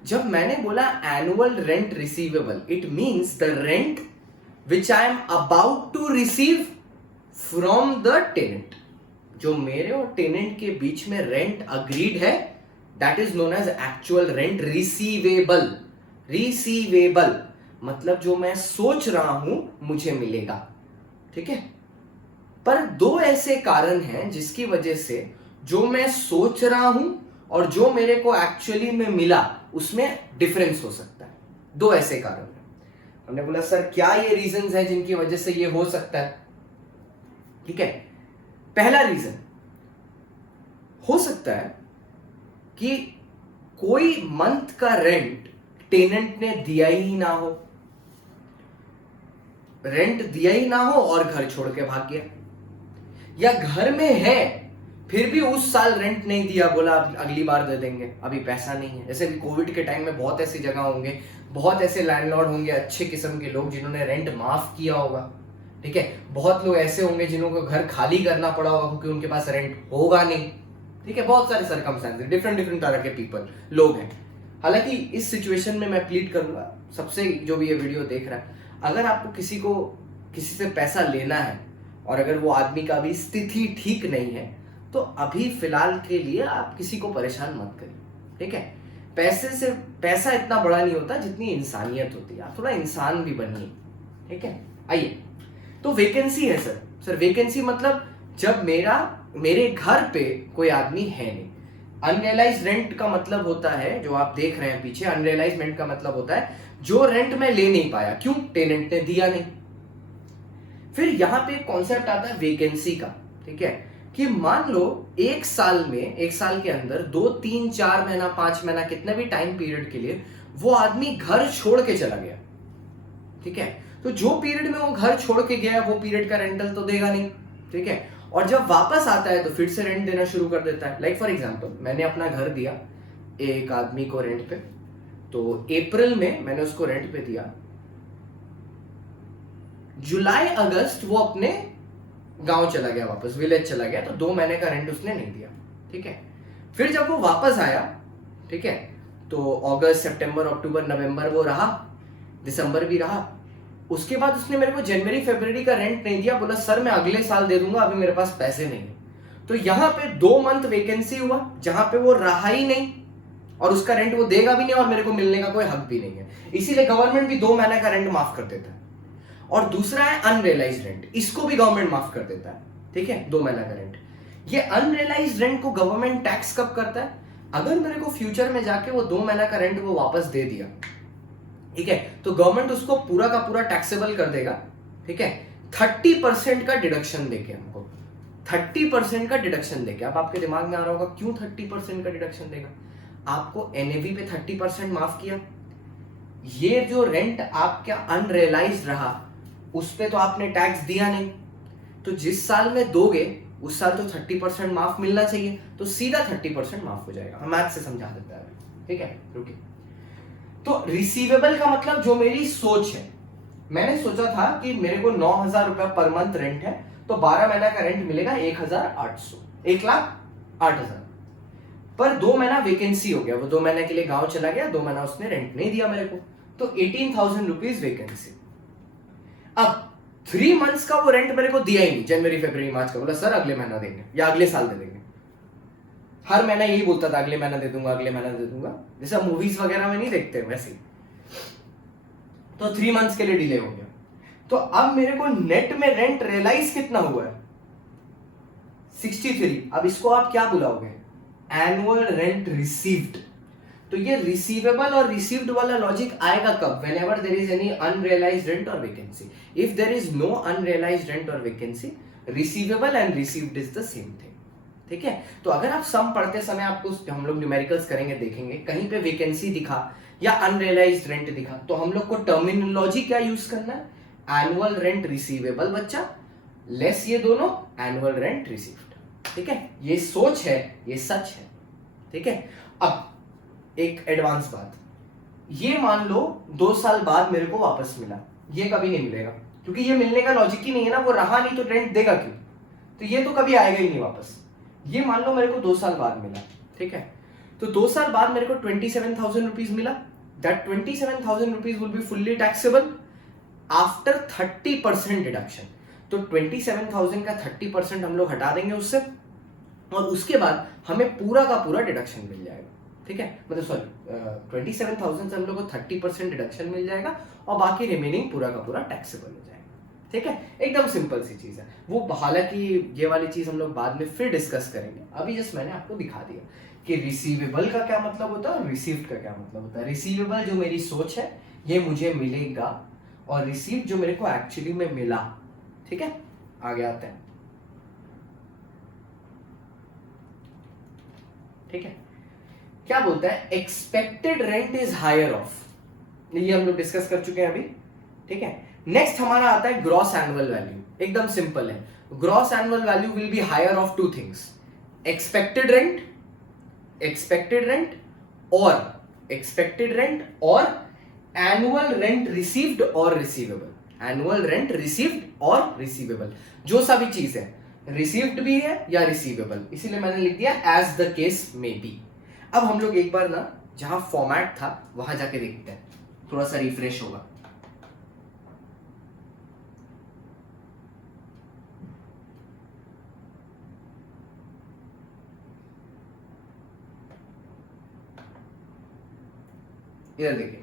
जब मैंने बोला annual rent receivable, it means the rent which I am about to receive from the tenant. जो मेरे और टेनेंट के बीच में रेंट अग्रीड है, that is known as actual rent receivable. Receivable मतलब जो मैं सोच रहा हूं मुझे मिलेगा, ठीक है। पर दो ऐसे कारण हैं जिसकी वजह से जो मैं सोच रहा हूं और जो मेरे को एक्चुअली में मिला उसमें डिफरेंस हो सकता है। दो ऐसे कारण हैं। हमने बोला सर क्या ये रीजंस हैं जिनकी वजह से ये हो सकता है? ठीक है, पहला रीजन हो सकता है कि कोई मंथ का रेंट टेनेंट ने दिया ही ना हो, रेंट दिया ही ना हो और घर छोड़ के भाग गया, या घर में है फिर भी उस साल रेंट नहीं दिया, बोला अगली बार दे देंगे, अभी पैसा नहीं है। जैसे कोविड के टाइम में बहुत ऐसी जगह होंगे, बहुत ऐसे लैंडलॉर्ड होंगे अच्छे किस्म के लोग जिन्होंने रेंट माफ किया होगा, ठीक है। बहुत लोग ऐसे होंगे जिन्हों को घर खाली करना पड़ा होगा क्योंकि उनके पास रेंट होगा नहीं, ठीक है। बहुत सारे सर्कमस्टेंसेस, डिफरेंट तरह के पीपल लोग हैं। हालांकि इस सिचुएशन में मैं प्लीड करूंगा सबसे, जो भी ये वीडियो देख रहा है, अगर आपको किसी से पैसा लेना है और अगर वो आदमी का भी स्थिति ठीक नहीं है तो अभी फिलहाल के लिए आप किसी को परेशान मत करिए, ठीक है। पैसे से पैसा इतना बड़ा नहीं होता जितनी इंसानियत होती है, आप थोड़ा इंसान भी बनिए, ठीक है। आइए, तो वैकेंसी है सर वैकेंसी मतलब जब मेरे घर पे कोई आदमी है नहीं। अनरियलाइज्ड रेंट का मतलब होता है, जो आप देख रहे हैं पीछे, अनरियलाइज्ड रेंट का मतलब होता है जो रेंट मैं ले नहीं पाया, क्यों? टेनेंट ने दिया नहीं। फिर यहां पे कॉन्सेप्ट आता है वैकेंसी का, ठीक है, कि मान लो एक साल के अंदर 2 3 4 महीना 5 महीना कितने भी टाइम पीरियड के लिए वो आदमी घर छोड़ के चला गया, ठीक है। तो जो पीरियड में वो घर छोड़ के गया वो पीरियड का रेंटल तो देगा नहीं, ठीक है। और जब वापस आता है तो फिर से रेंट देना शुरू कर देता है। लाइक फॉर एग्जांपल, मैंने अपना घर दिया एक आदमी को रेंट पे, तो अप्रैल में मैंने उसको रेंट पे दिया, जुलाई अगस्त वो अपने गांव चला गया, वापस विलेज चला गया, तो 2 महीने का रेंट उसने नहीं दिया, ठीक है। फिर जब वो वापस आया, ठीक है, तो अगस्त सितंबर अक्टूबर नवंबर वो रहा, दिसंबर भी रहा। उसके बाद उसने मेरे को जनवरी फरवरी का रेंट नहीं दिया, बोला सर मैं अगले साल दे दूंगा, अभी मेरे पास पैसे नहीं है। तो यहां पे 2 मंथ वैकेंसी हुआ जहां पे वो रहा ही नहीं और उसका रेंट वो देगा भी नहीं और मेरे को मिलने का कोई हक भी नहीं है। इसीलिए गवर्नमेंट भी 2 महीने का रेंट माफ कर देता है। और दूसरा है अनरियलाइज्ड रेंट, इसको भी गवर्नमेंट माफ कर देता है, ठीक है, 2 महीने का रेंट। ये अनरियलाइज्ड रेंट को गवर्नमेंट टैक्स कब करता है? अगर मेरे को फ्यूचर में जाके वो 2 महीने का रेंट वो वापस दे दिया, ठीक है, तो गवर्नमेंट उसको पूरा का पूरा टैक्सेबल कर देगा, ठीक है, 30% का डिडक्शन देके हमको, 30% का डिडक्शन देके। अब आपके दिमाग में आ रहा होगा क्यों 30% का डिडक्शन देगा? आपको एनएवी पे 30% माफ किया, ये जो रेंट आपका अनरियलाइज्ड रहा उस पे तो आपने टैक्स दिया नहीं, तो जिस साल में दोगे उस साल तो 30% माफ मिलना चाहिए, तो सीधा 30% माफ हो जाएगा। हम मैथ से समझा देता है, ठीक है, रुकिए। तो रिसीवेबल का मतलब जो मेरी सोच है, मैंने सोचा था कि मेरे को 9,000 रुपया पर मंथ रेंट है, तो 12 महीना का रेंट मिलेगा 1,800, 1,08,000। पर 2 महीना वेकेंसी हो गया, वो 2 महीने के लिए गांव चला गया, 2 महीना उसने रेंट नहीं दिया मेरे को, तो 18,000 रुपीज वैकेंसी। अब 3 मंथ्स का वो रेंट मेरे को दिया ही नहीं, जनवरी फरवरी मार्च का। बोला सर अगले महीना देंगे या अगले साल दे देंगे। हर महीना यही बोलता था, अगले महीना दे दूंगा, अगले महीना दे दूंगा, जैसा मूवीज वगैरह में नहीं देखते वैसे। तो 3 मंथ्स के लिए डिले हो गया। तो अब मेरे को नेट में रेंट रियलाइज कितना हुआ है? 63। अब इसको आप क्या बुलाओगे? Annual rent received. तो ये रिसीवेबल और रिसीव्ड वाला लॉजिक आएगा कब? Whenever there is any unrealised rent और vacancy. If there is no unrealised rent और vacancy, receivable and received is the same thing. ठीक है, तो अगर आप सम पढ़ते समय आपको, हम लोग न्यूमेरिकल्स करेंगे, देखेंगे कहीं पे वैकेंसी दिखा या अनरियलाइज्ड रेंट दिखा, तो हम लोग को टर्मिनोलॉजी क्या यूज करना है? एनुअल रेंट रिसीवेबल बच्चा, लेस ये दोनों, एनुअल रेंट रिसीव्ड। ठीक है, ये सोच है, ये सच है। ठीक है, अब एक एडवांस बात, ये मान लो 2 साल बाद मेरे को वापस मिला, ये कभी नहीं मिलेगा, क्योंकि ये मिलने का लॉजिक ही नहीं है ना, वो रहा नहीं तो रेंट देगा क्यों? तो ये तो कभी आएगा ही नहीं वापस। ये मान लो मेरे को 2 साल बाद मिला, ठीक है, तो 2 साल बाद मेरे को 27,000 रुपीज मिला। That 27,000 rupees will be fully taxable after 30% deduction. तो 27,000 का 30% हम लोग हटा देंगे उससे, और उसके बाद हमें पूरा का पूरा डिडक्शन मिल जाएगा। ठीक है, मतलब सॉरी 27,000 से हम लोग को 30% डिडक्शन मिल जाएगा, और बाकी रिमेनिंग पूरा का पूरा टैक्सेबल हो जाएगा। ठीक है, एकदम सिंपल सी चीज है वो। हालांकि ये वाली चीज हम लोग बाद में फिर डिस्कस करेंगे, अभी जस्ट मैंने आपको दिखा दिया कि रिसीवेबल का क्या मतलब होता है और रिसीव्ड का क्या मतलब होता है। रिसीवेबल जो मेरी सोच है, ये मुझे मिलेगा, और रिसीव जो मेरे को एक्चुअली में मिला। ठीक है, आगे आते हैं। ठीक है, क्या बोलता है? Expected rent is higher of, ये हम लोग डिस्कस कर चुके हैं अभी। ठीक है, नेक्स्ट हमारा आता है ग्रॉस एनुअल वैल्यू। एकदम सिंपल है, gross annual value will be higher of 2 things, expected rent, expected rent और एनुअल रेंट रिसीव्ड और रिसीवेबल। एनुअल रेंट रिसीव्ड और रिसीवेबल, जो सभी चीज है, रिसीव्ड भी है या रिसीवेबल, इसीलिए मैंने लिख दिया as the case may be. अब हम लोग एक बार ना जहां फॉर्मेट था वहां जाके देखते हैं, थोड़ा सा रिफ्रेश होगा। इधर देखिए,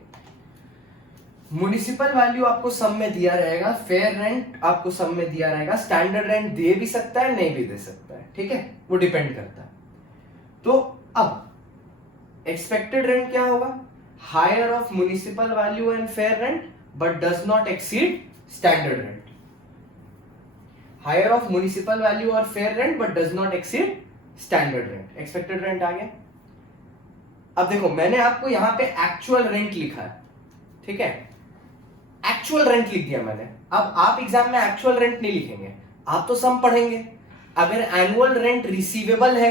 म्युनिसिपल वैल्यू आपको सब में दिया रहेगा, फेयर रेंट आपको सब में दिया रहेगा, स्टैंडर्ड रेंट दे भी सकता है, नहीं भी दे सकता है। ठीक है, वो डिपेंड करता है। तो अब एक्सपेक्टेड रेंट क्या होगा? Higher of municipal value and fair rent but does not exceed standard rent. Higher of municipal value और fair rent but does not exceed standard rent, expected rent आ गया। अब देखो, मैंने आपको यहां पे एक्चुअल रेंट लिखा है। ठीक है, एक्चुअल रेंट लिख दिया मैंने। अब आप एग्जाम में एक्चुअल रेंट नहीं लिखेंगे, आप तो सम पढ़ेंगे। अगर एनुअल रेंट रिसीवेबल है,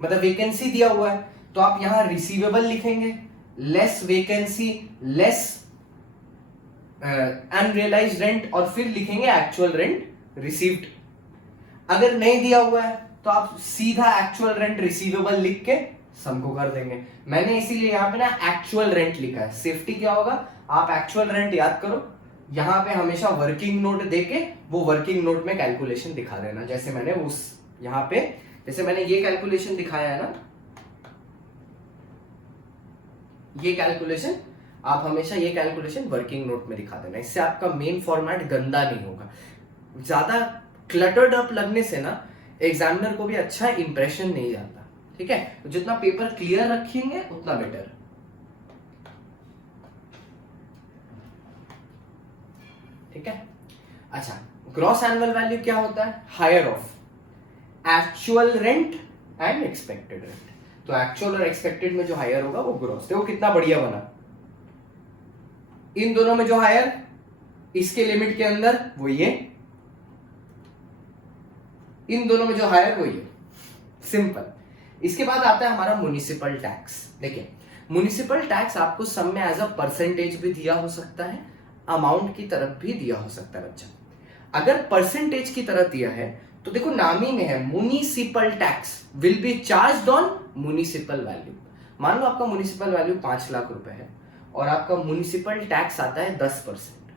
मतलब वैकेंसी दिया हुआ है, तो आप यहां रिसीवेबल लिखेंगे, less vacancy, less unrealised rent, और फिर लिखेंगे एक्चुअल रेंट रिसीव्ड। अगर नहीं दिया हुआ है तो आप सीधा एक्चुअल रेंट रिसीवेबल लिख के सम को कर देंगे। मैंने इसीलिए यहाँ पे ना एक्चुअल रेंट लिखा है। सेफ्टी क्या होगा? आप एक्चुअल रेंट याद करो, यहाँ पे हमेशा वर्किंग नोट देके वो वर्किंग नोट में कैलकुलेशन दिखा देना। जैसे मैंने उस यहाँ पे, जैसे मैंने ये कैलकुलेशन दिखाया है ना, ये कैलकुलेशन आप हमेशा ये कैलकुलेशन वर्किंग नोट में दिखा देना। इससे आपका मेन फॉर्मेट गंदा नहीं होगा। ज्यादा क्लटर्ड अप लगने से ना एग्जामिनर को भी अच्छा इंप्रेशन नहीं जाता। ठीक है, तो जितना पेपर क्लियर रखेंगे उतना बेटर। ठीक है, अच्छा, ग्रॉस एनुअल वैल्यू क्या होता है? Higher of actual rent and expected rent. तो एक्चुअल और एक्सपेक्टेड में जो हायर होगा वो ग्रॉस। देखो कितना बढ़िया बना। इन दोनों में जो हायर, इसके लिमिट के अंदर वो ये, इन दोनों में जो हायर वो ये। सिंपल। इसके बाद आता है हमारा म्युनिसिपल टैक्स। देखिए, म्युनिसिपल टैक्स आपको सम में एज अ परसेंटेज भी दिया हो सकता है, अमाउंट की तरफ भी दिया हो सकता है बच्चा। अगर परसेंटेज की तरह दिया है तो देखो नाम ही में है, municipal tax will be charged on municipal value. मान लो आपका म्युनिसिपल वैल्यू 5 लाख रुपए है और आपका म्युनिसिपल टैक्स आता है 10%,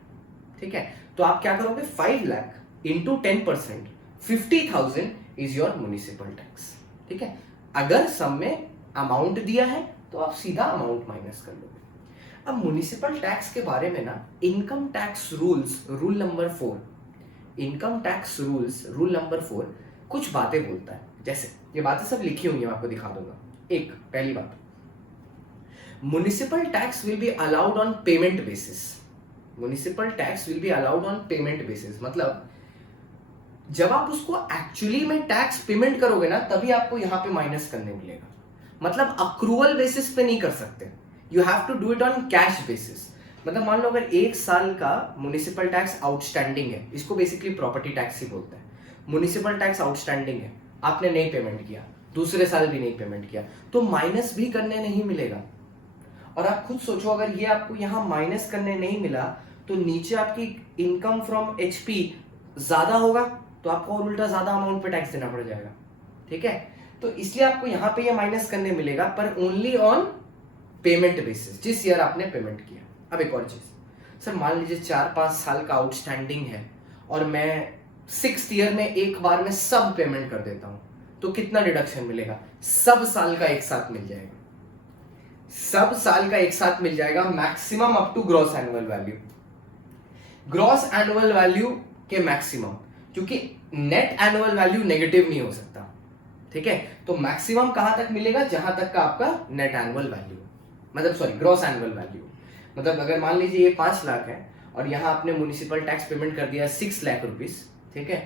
ठीक है, तो आप क्या करोगे, 5 lakh into 10%, 50,000 is your municipal tax, ठीक है। अगर सम में अमाउंट दिया है तो आप सीधा अमाउंट माइनस कर लोगे। अब म्युनिसिपल टैक्स के बारे में ना income tax rules rule number 4, income tax rules rule number 4 कुछ बातें बोलता है। जैसे ये बातें सब लिखी हुई है, मैं आपको दिखा दूंगा। एक पहली बात, municipal tax will be allowed on payment basis. Municipal tax will be allowed on payment basis मतलब जब आप उसको एक्चुअली में टैक्स पेमेंट करोगे ना तभी आपको यहां पे माइनस करने मिलेगा। मतलब अक्रूवल बेसिस पे नहीं कर सकते, you have to do it on cash basis. मतलब मान लो अगर 1 साल का म्युनिसिपल टैक्स आउटस्टैंडिंग है, इसको बेसिकली प्रॉपर्टी टैक्स ही बोलते हैं। म्युनिसिपल टैक्स आउटस्टैंडिंग है, आपने नहीं पेमेंट किया, दूसरे साल भी नहीं पेमेंट किया, तो माइनस भी करने नहीं मिलेगा। और आप खुद सोचो, अगर ये आपको यहां माइनस करने नहीं मिला तो नीचे आपकी इनकम फ्रॉम एचपी ज्यादा होगा तो आपको और उल्टा ज्यादा अमाउंट पे टैक्स देना पड़ जाएगा, ठीक है। तो इसलिए आपको यहां पे ये माइनस करने मिलेगा, पर ओनली ऑन पेमेंट बेसिस, जिस ईयर आपने पेमेंट किया। अब एक और चीज, सर मान लीजिए 4-5 साल का आउटस्टैंडिंग है और मैं 6th ईयर में एक बार में सब पेमेंट कर देता हूं, तो कितना डिडक्शन मिलेगा? सब साल का एक साथ मिल जाएगा, सब साल का एक साथ मिल जाएगा, maximum up to gross annual value. Gross annual value के मैक्सिमम, क्योंकि नेट एनुअल वैल्यू नेगेटिव नहीं हो सकता, ठीक है। तो मैक्सिमम कहां तक मिलेगा? जहां तक का आपका नेट एनुअल वैल्यू, मतलब सॉरी ग्रॉस एनुअल वैल्यू। मतलब अगर मान लीजिए ये 5 लाख है और यहां आपने म्युनिसिपल टैक्स पेमेंट कर दिया 6 लाख रुपीस, ठीक है,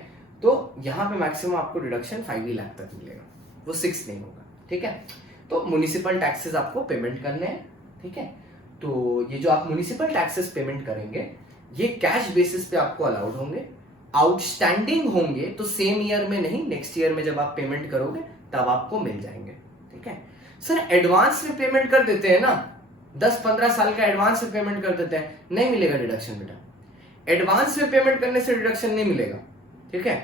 तो यहां पे मैक्सिमम आपको डिडक्शन 5 ही लाख तक मिलेगा, वो 6 नहीं होगा, ठीक है। तो म्युनिसिपल टैक्सेस आपको पेमेंट करने हैं, ठीक है। तो ये जो आप म्युनिसिपल टैक्सेस पेमेंट करेंगे ये कैश बेसिस पे आपको अलाउड होंगे, आउटस्टैंडिंग होंगे तो सेम ईयर में नहीं, नेक्स्ट ईयर में जब आप पेमेंट करोगे तब आपको मिल जाएंगे, ठीक है। सर एडवांस में पेमेंट कर देते हैं ना, 10-15 साल का एडवांस में पेमेंट कर देते हैं, नहीं मिलेगा डिडक्शन बेटा। एडवांस में पेमेंट करने से डिडक्शन नहीं मिलेगा, ठीक है।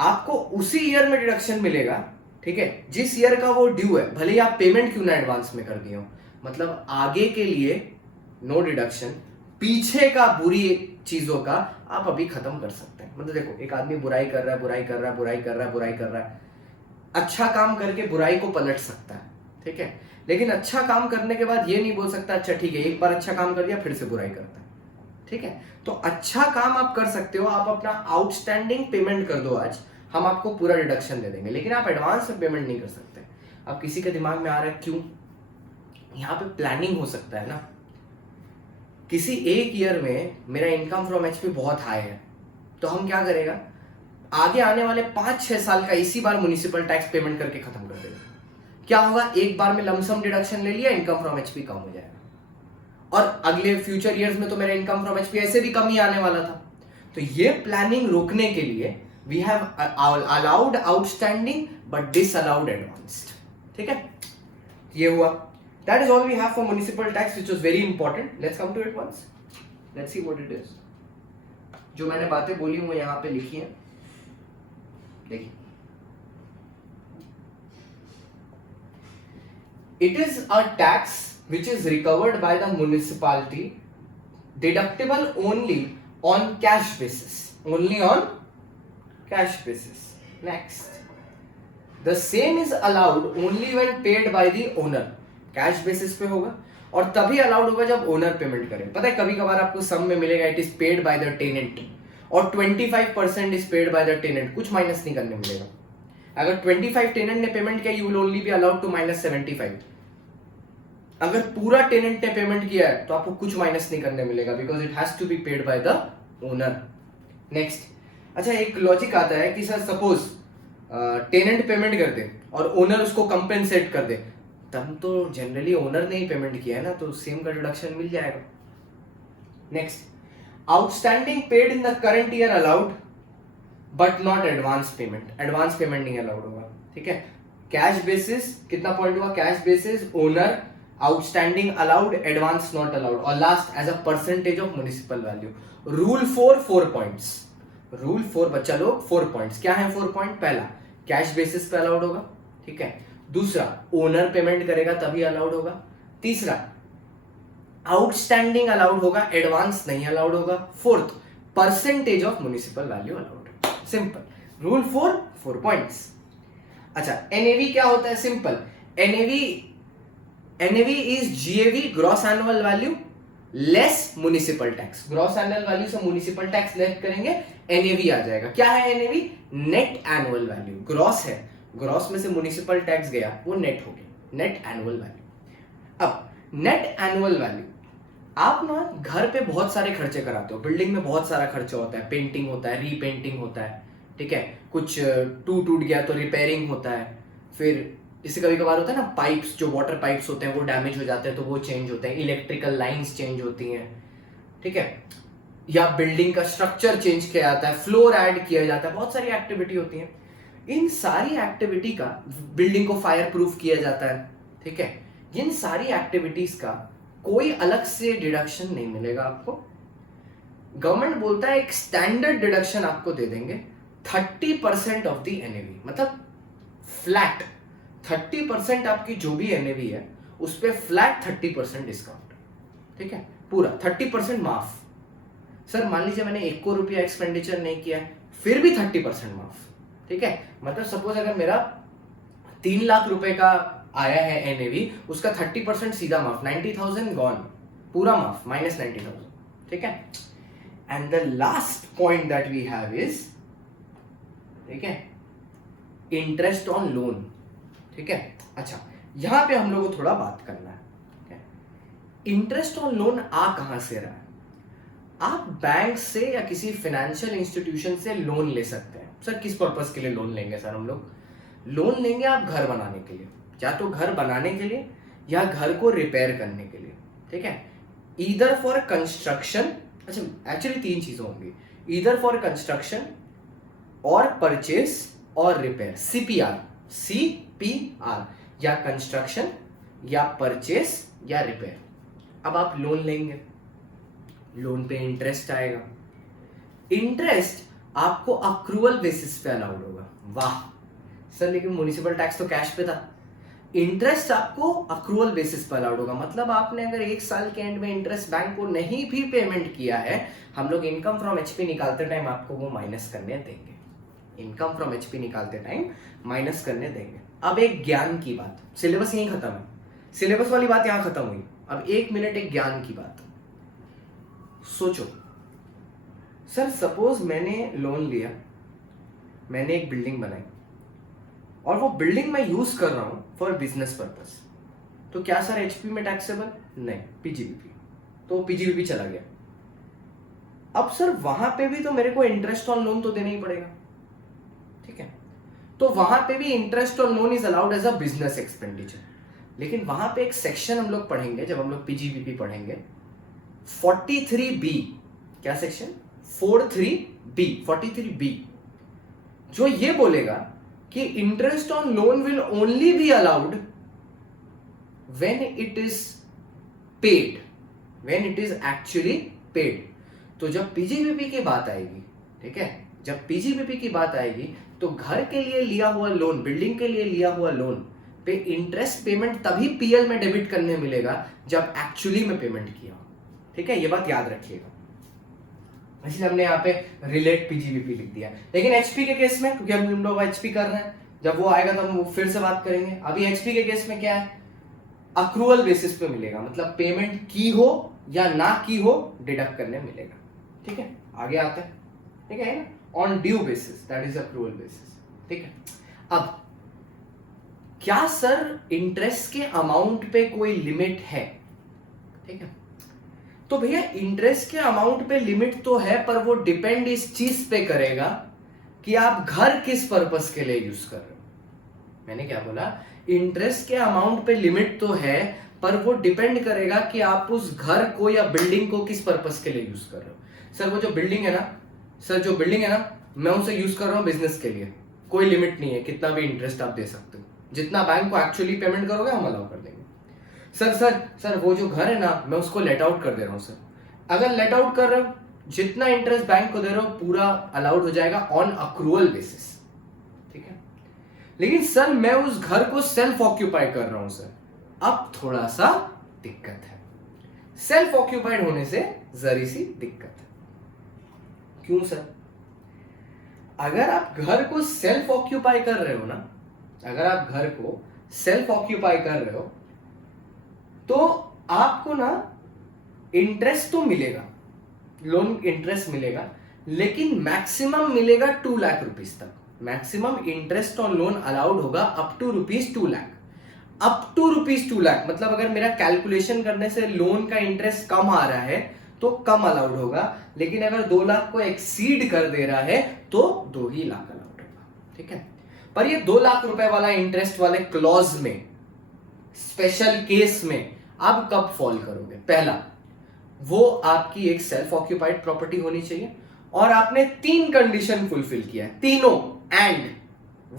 आपको उसी ईयर में डिडक्शन मिलेगा, ठीक है, जिस ईयर का वो ड्यू है, भले ही आप पेमेंट क्यों ना एडवांस में कर दिए हो। मतलब आगे के लिए नो डिडक्शन, पीछे का बुरी चीजों का आप अभी खत्म कर सकते हैं। मतलब देखो एक आदमी बुराई कर रहा है, बुराई कर रहा है, बुराई कर रहा है, बुराई कर रहा है, अच्छा काम करके बुराई को पलट सकता है, ठीक है। लेकिन अच्छा काम करने के बाद ये नहीं बोल सकता अच्छा ठीक है एक बार अच्छा काम कर दिया फिर से बुराई करता है, ठीक है। तो अच्छा काम आप कर सकते हो, आप अपना आउटस्टैंडिंग पेमेंट कर दो आज, हम आपको पूरा डिडक्शन दे देंगे, लेकिन आप एडवांस में पेमेंट नहीं कर सकते। अब किसी के दिमाग में आ रहा है क्यों? यहाँ पे प्लानिंग हो सकता है ना, किसी एक ईयर में मेरा इनकम फ्रॉम एचपी बहुत हाई है, तो हम क्या करेगा, आगे आने वाले 5-6 साल का इसी बार म्युनिसिपल टैक्स पेमेंट करके खत्म कर देगा। क्या होगा, एक बार में लमसम डिडक्शन ले लिया, इनकम फ्रॉम एचपी कम हो जाएगा, और अगले फ्यूचर ईयर्स में तो मेरा इनकम फ्रॉम एचपी ऐसे भी कम ही आने वाला था। तो ये प्लानिंग रोकने के लिए we have allowed outstanding but disallowed advanced, ठीक है। ये हुआ, that is all we have for municipal tax, which was very important. Let's come to it once. Let's see what it is. जो मैंने बातें बोली वो यहाँ पे लिखी हैं, देखिए। It is a tax which is recovered by the municipality, deductible only on cash basis. Only on cash basis. Next, the same is allowed only when paid by the owner. Cash basis पे होगा और तभी allowed होगा जब owner payment करे। पता है कभी कभार आपको सम में मिलेगा it is paid by the tenant और 25% is paid by the tenant, कुछ माइनस नहीं करने मिलेगा। अगर 25 टेनेंट ने पेमेंट किया, you will only be allowed to minus 75। अगर पूरा टेनेंट ने पेमेंट किया है तो आपको कुछ माइनस नहीं करने मिलेगा, because it has to be paid by the owner. Next, अच्छा एक लॉजिक आता है कि सर सपोज टेनेंट पेमेंट कर दे और ओनर उसको कंपेंसेट कर दे, तब तो जनरली ओनर ने ही पेमेंट किया है ना, तो सेम का डिडक्शन मिल जाएगा। Next, outstanding paid in the current year allowed but not advance payment. Advance payment नहीं अलाउड होगा, ठीक है। कैश बेसिस कितना पॉइंट हुआ, cash basis owner outstanding allowed, advance not allowed, और last as a percentage of municipal value. Rule 4 points, rule 4 बच्चा लोग 4 points क्या है? 4 पॉइंट, पहला कैश बेसिस पे अलाउड होगा, ठीक है। दूसरा ओनर पेमेंट करेगा तभी अलाउड होगा। तीसरा आउटस्टैंडिंग अलाउड होगा, एडवांस नहीं अलाउड होगा। Fourth percentage of municipal value allowed. Simple rule 4 points. अच्छा एनएवी क्या होता है? Simple, NAV is GAV, gross annual value less municipal tax. Gross annual value से म्युनिसिपल टैक्स लेस करेंगे, एनएवी आ जाएगा। क्या है NAV? Net annual value. Gross है, ग्रॉस में से म्युनिसिपल टैक्स गया, वो नेट हो गया, नेट एनुअल वैल्यू। अब नेट एनुअल वैल्यू, आप ना घर पे बहुत सारे खर्चे कराते हो, बिल्डिंग में बहुत सारा खर्चा होता है, पेंटिंग होता है, रीपेंटिंग होता है, ठीक है, कुछ टूट गया तो रिपेयरिंग होता है, फिर जैसे कभी कभार होता है ना पाइप्स, जो वाटर पाइप्स होते हैं वो डैमेज हो जाते हैं तो वो चेंज होते हैं, इलेक्ट्रिकल लाइंस चेंज होती हैं, ठीक है, या बिल्डिंग का स्ट्रक्चर चेंज किया जाता है, फ्लोर ऐड किया जाता है, बहुत सारी एक्टिविटी होती है। इन सारी एक्टिविटी का, बिल्डिंग को फायर प्रूफ किया जाता है, ठीक है, इन सारी एक्टिविटीज का कोई अलग से डिडक्शन नहीं मिलेगा आपको। गवर्नमेंट बोलता है एक स्टैंडर्ड डिडक्शन आपको दे देंगे 30% ऑफ द एनएवी, मतलब फ्लैट 30% आपकी जो भी एनएवी है उस पर फ्लैट 30% डिस्काउंट, ठीक है, पूरा 30% माफ। सर मान लीजिए मैंने 1 रुपया एक्सपेंडिचर नहीं किया फिर भी 30% माफ, ठीक है। मतलब सपोज अगर मेरा 3 लाख रुपए का आया है एनएवी, उसका 30% सीधा माफ, 90,000 गॉन, पूरा माफ, -90,000, ठीक है। And the last point that we have is, ठीक है, इंटरेस्ट ऑन लोन, ठीक है। अच्छा यहां पे हम लोग को थोड़ा बात करना है, इंटरेस्ट ऑन लोन आ कहां से रहा है? आप बैंक से या किसी फाइनेंशियल इंस्टीट्यूशन से लोन ले सकते हैं। सर किस पर्पस के लिए लोन लेंगे? सर हम लोग लोन लेंगे आप घर बनाने के लिए, या तो घर बनाने के लिए या घर को रिपेयर करने के लिए, ठीक है, ईदर फॉर कंस्ट्रक्शन। अच्छा एक्चुअली 3 चीजें होंगी, ईदर फॉर कंस्ट्रक्शन और परचेस और रिपेयर, सीपीआर, या कंस्ट्रक्शन या परचेस या रिपेयर। अब आप लोन लेंगे, लोन पे इंटरेस्ट आएगा, इंटरेस्ट आपको अक्रूवल बेसिस पे अलाउड होगा। वाह सर लेकिन म्युनिसिपल टैक्स तो कैश पे था, इंटरेस्ट आपको अक्रूवल बेसिस पर अलाउड होगा। मतलब आपने अगर 1 साल के एंड में इंटरेस्ट बैंक को नहीं भी पेमेंट किया है, हम लोग इनकम फ्रॉम एचपी निकालते टाइम आपको वो माइनस करने देंगे, इनकम फ्रॉम एचपी निकालते टाइम माइनस करने देंगे। अब एक ज्ञान की बात, सिलेबस यहीं खत्म है, सिलेबस वाली बात यहां खत्म हुई, अब 1 मिनट एक ज्ञान की बात। सोचो सर सपोज मैंने लोन लिया, मैंने एक बिल्डिंग बनाई और वो बिल्डिंग मैं यूज कर रहा हूं फॉर बिजनेस पर्पस, तो क्या सर एचपी में टैक्सेबल? नहीं, पीजीबीपी, तो पीजीबीपी चला गया। अब सर वहां पे भी तो मेरे को इंटरेस्ट ऑन लोन तो देना ही पड़ेगा, ठीक है, तो वहां पे भी interest on loan is allowed as a business expenditure. लेकिन वहां पे एक सेक्शन हम लोग पढ़ेंगे जब हम लोग पीजीबीपी पढ़ेंगे, 43B, क्या सेक्शन? 43B, जो ये बोलेगा कि interest on loan will only be allowed when it is paid, when it is actually paid. तो जब पीजीबीपी की बात आएगी, ठीक है, जब पीजीबीपी की बात आएगी तो घर के लिए लिया हुआ लोन, बिल्डिंग के लिए लिया हुआ लोन पे इंटरेस्ट पेमेंट तभी पीएल में डेबिट करने मिलेगा जब एक्चुअली में पेमेंट किया, ठीक है, ये बात याद रखिएगा। इसलिए हमने यहाँ पे रिलेट पीजीबीपी लिख दिया। लेकिन एचपी के केस में, क्योंकि हम लोग एचपी कर रहे हैं, जब वो आएगा तो हम फिर से बात करेंगे। अभी एचपी के केस में क्या है, अक्रूवल बेसिस पे मिलेगा, मतलब पेमेंट की हो या ना की हो डिडक्ट करने मिलेगा, ठीक है। आगे आते हैं, ठीक है, on due basis, that is accrual basis, ठीक है। अब क्या सर इंटरेस्ट के अमाउंट पे कोई लिमिट है? ठीक है, तो भैया इंटरेस्ट के अमाउंट पे लिमिट तो है, पर वो डिपेंड इस चीज पे करेगा कि आप घर किस पर्पस के लिए यूज कर रहे हो। मैंने क्या बोला, इंटरेस्ट के अमाउंट पे लिमिट तो है, पर वो डिपेंड करेगा कि आप उस घर को या बिल्डिंग को किस पर्पस के लिए यूज कर रहे हो। सर वो जो बिल्डिंग है ना, सर जो बिल्डिंग है ना, मैं उसे यूज कर रहा हूं बिजनेस के लिए, कोई लिमिट नहीं है, कितना भी इंटरेस्ट आप दे सकते हो, जितना बैंक को एक्चुअली पेमेंट करोगे हम अलाउ कर देंगे। सर सर सर वो जो घर है ना मैं उसको लेट आउट कर दे रहा हूँ सर। अगर लेट आउट कर रहे हो, जितना इंटरेस्ट बैंक को दे रहे हो पूरा अलाउड हो जाएगा ऑन अक्रूवल बेसिस, ठीक है। लेकिन सर मैं उस घर को सेल्फ ऑक्यूपाई कर रहा हूं सर, अब थोड़ा सा दिक्कत है। सेल्फ ऑक्यूपाइड होने से जरी सी दिक्कत है। क्यों सर? अगर आप घर को सेल्फ ऑक्यूपाई कर रहे हो ना, अगर आप घर को सेल्फ ऑक्यूपाई कर रहे हो तो आपको ना इंटरेस्ट तो मिलेगा, लोन इंटरेस्ट मिलेगा, लेकिन मैक्सिमम मिलेगा 2 लाख रुपीस तक। Maximum interest on loan allowed होगा up to rupees 2 lakh. Up to rupees 2 lakh मतलब अगर मेरा कैलकुलेशन करने से लोन का इंटरेस्ट कम आ रहा है तो कम अलाउड होगा, लेकिन अगर 2 लाख को एक्सीड कर दे रहा है तो 2 ही लाख अलाउड होगा, ठीक है। पर ये 2 लाख रुपए वाला इंटरेस्ट वाले क्लॉज में, स्पेशल केस में आप कब फॉल करोगे? पहला, वो आपकी एक सेल्फ ऑक्यूपाइड प्रॉपर्टी होनी चाहिए और आपने 3 कंडीशन फुलफिल किया है, तीनों एंड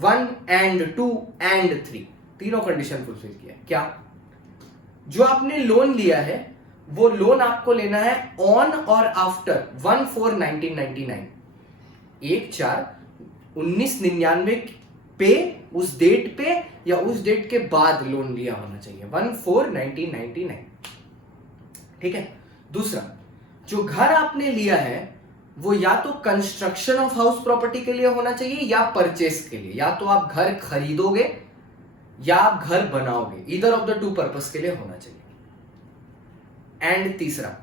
1 एंड 2 एंड 3 तीनों कंडीशन फुलफिल किया है। क्या? जो आपने लोन लिया है वो लोन आपको लेना है ऑन और आफ्टर 1/4/1999, 1/4/1999 पे, उस डेट पे या उस डेट के बाद लोन लिया होना चाहिए, 1/4/1999, ठीक है। दूसरा, जो घर आपने लिया है वो या तो कंस्ट्रक्शन ऑफ हाउस प्रॉपर्टी के लिए होना चाहिए या परचेस के लिए, या तो आप घर खरीदोगे या आप घर बनाओगे, ईदर ऑफ द 2 पर्पस के लिए होना चाहिए। एंड तीसरा,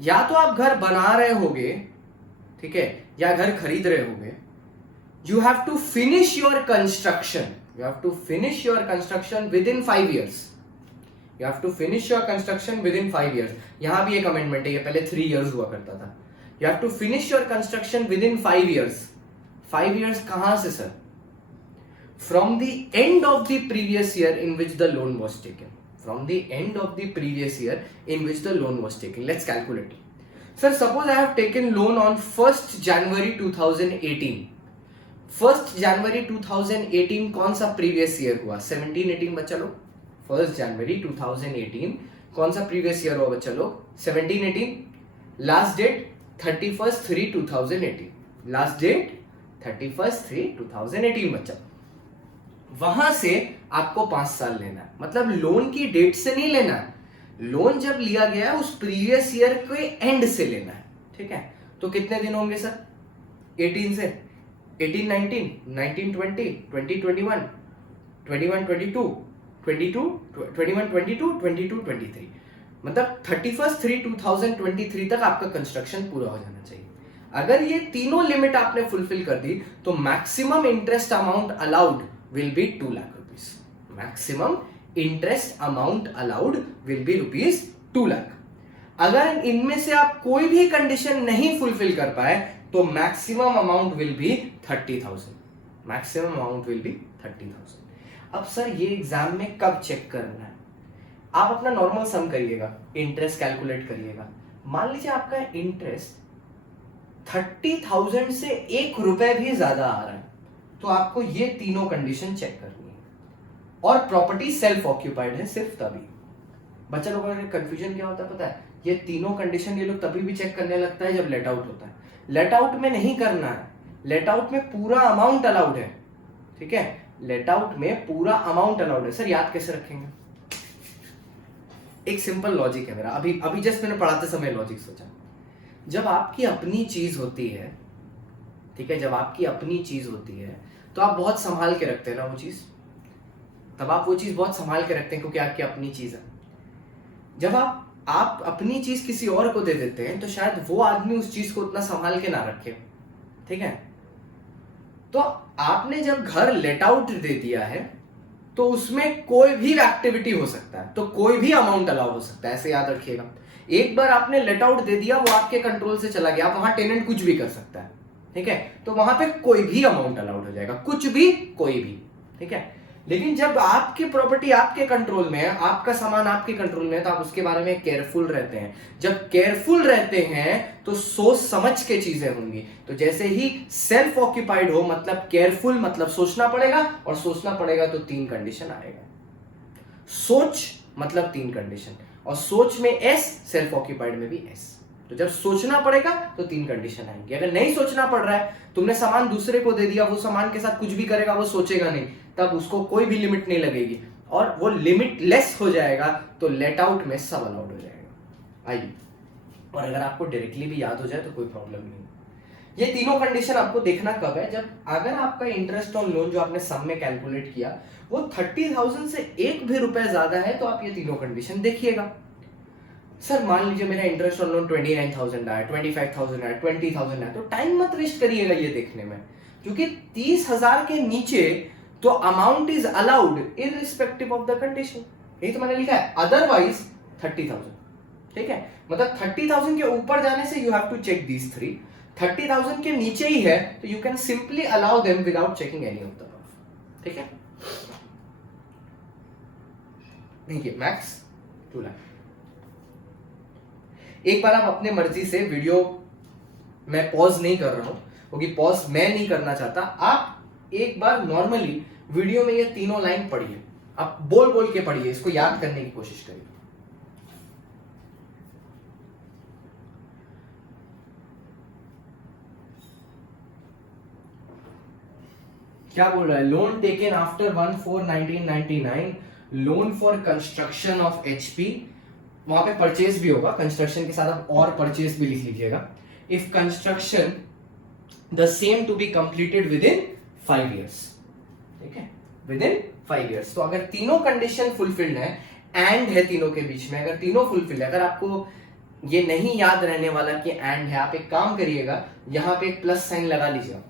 या तो आप घर बना रहे होगे, ठीक है, या घर खरीद रहे होगे, you have to finish your construction, you have to finish your construction within 5 years, you have to finish your construction within 5 years। यहां भी एक अमेंडमेंट है, ये पहले 3 years हुआ करता था, you have to finish your construction within 5 years। 5 years कहां से sir? from the end of the previous year in which the loan was taken, from the end of the previous year in which the loan was taken। let's calculate it। sir suppose I have taken loan on 1st January 2018। 1st January 2018 कौन सा previous year हुआ? 17-18 बच्चा लोग। 1st January 2018 कौन सा previous year हुआ बच्चा लोग? 17-18। लास्ट डेट 31/3/2018, लास्ट डेट 31/3/2018 बच्चा। वहां से आपको 5 साल लेना है, मतलब लोन की डेट से नहीं लेना है, लोन जब लिया गया है उस प्रीवियस ईयर के एंड से लेना है, ठीक है। तो कितने दिन होंगे सर? 18 से 18-19, 19-20, 20-21, 21-22, 21-22, 22-23, मतलब 31/3/2023 तक आपका कंस्ट्रक्शन पूरा हो जाना चाहिए। अगर ये तीनों लिमिट आपने फुलफिल कर दी तो maximum interest amount allowed will be 2 lakh rupees. Maximum interest amount allowed will be rupees 2 lakh. अगर इनमें से आप कोई भी कंडीशन नहीं फुलफिल कर पाए तो maximum amount will be 30,000, maximum amount will be 30,000। अब सर ये एग्जाम में कब चेक करना है? आप अपना नॉर्मल सम करिएगा, इंटरेस्ट कैलकुलेट करिएगा। मान लीजिए आपका इंटरेस्ट 30,000 से 1 रुपए भी ज्यादा आ रहा है तो आपको ये तीनों कंडीशन चेक करनी है, और प्रॉपर्टी सेल्फ ऑक्यूपाइड है सिर्फ तभी। बच्चा लोगों का कंफ्यूजन क्या होता है पता है? ये तीनों कंडीशन ये लोग तभी भी चेक करने लगता है जब लेट आउट होता है। लेट आउट में नहीं करना है, लेट आउट में पूरा अमाउंट अलाउड है, ठीक है, लेट आउट में पूरा अमाउंट अलाउड है। सर याद कैसे रखेंगे? एक सिंपल लॉजिक है मेरा, अभी जस्ट मैंने पढ़ाते समय लॉजिक सोचा। जब आपकी अपनी चीज होती है, ठीक है, जब आपकी अपनी चीज होती है तो आप बहुत संभाल के रखते हैं ना वो चीज, तब आप वो चीज बहुत संभाल के रखते हैं क्योंकि आपकी अपनी चीज है। जब आप अपनी चीज किसी और को दे देते हैं तो शायद वो आदमी उस चीज को उतना संभाल के ना रखे, ठीक है। तो आपने जब घर लेट आउट दे दिया है तो उसमें कोई भी एक्टिविटी हो सकता है, तो कोई भी अमाउंट अलाउ हो सकता है, ऐसे याद रखिएगा। एक बार आपने लेट आउट दे दिया, वो आपके कंट्रोल से चला गया, आप वहां टेनेंट कुछ भी कर सकता है, ठीक है, तो वहां पे कोई भी अमाउंट अलाउड हो जाएगा, कुछ भी, कोई भी, ठीक है। लेकिन जब आपकी प्रॉपर्टी आपके कंट्रोल में है, आपका सामान आपके कंट्रोल में है, तो आप उसके बारे में केयरफुल रहते हैं। जब केयरफुल रहते हैं तो सोच समझ के चीजें होंगी। तो जैसे ही सेल्फ ऑक्यूपाइड हो मतलब केयरफुल, मतलब सोचना पड़ेगा, और सोचना पड़ेगा तो 3 कंडीशन आएगा। सोच मतलब 3 कंडीशन, और सोच में एस, सेल्फ ऑक्यूपाइड में भी एस। तो जब सोचना पड़ेगा तो 3 कंडीशन आएंगी। अगर नहीं सोचना पड़ रहा है, तुमने सामान दूसरे को दे दिया, वो सामान के साथ कुछ भी करेगा, वो सोचेगा नहीं, तब उसको कोई भी लिमिट नहीं लगेगी और वो लिमिटलेस हो जाएगा, तो लेट आउट में सब अलाउड हो जाएगा। आइए, और अगर आपको डायरेक्टली भी याद हो जाए तो कोई प्रॉब्लम नहीं। ये तीनों कंडीशन आपको देखना कब है, जब अगर आपका इंटरेस्ट ऑन लोन जो आपने सम में कैलकुलेट किया वो 30,000 से एक भी रुपए ज्यादा है, तो आप ये तीनों कंडीशन देखिएगा। सर मान लीजिए मेरा इंटरेस्ट ऑन लोन 29,000 आया, 25,000 आया, 20,000 आया, तो टाइम मत वेस्ट करिएगा ये देखने में, क्योंकि 30,000 के नीचे तो amount is allowed irrespective of the condition. यही तो मैंने लिखा है, अदरवाइज 30,000। ठीक है, मतलब 30,000 के ऊपर जाने से you have to check these 3, 30,000 के नीचे ही है तो you can simply allow them without checking any of the above. ठीक है, देखिए मैक्स 2 लाख। एक बार आप अपने मर्जी से वीडियो मैं पॉज नहीं कर रहा हूं, क्योंकि पॉज मैं नहीं करना चाहता, आप एक बार नॉर्मली वीडियो में ये तीनों लाइन पढ़िए, आप बोल बोल के पढ़िए, इसको याद करने की कोशिश करिए। क्या बोल रहा है, loan taken after 1/4/1999, loan for construction of HP, वहां पे परचेज भी होगा, कंस्ट्रक्शन के साथ आप और परचेज भी लिख लीजिएगा। If construction the same to be completed within 5 years। ठीक है, विद इन 5 years। तो अगर तीनों कंडीशन फुलफिल्ड है, एंड है तीनों के बीच में, अगर तीनों फुलफिल्ड है, अगर आपको ये नहीं याद रहने वाला कि एंड है, आप एक काम करिएगा, यहां पे एक प्लस साइन लगा लीजिए।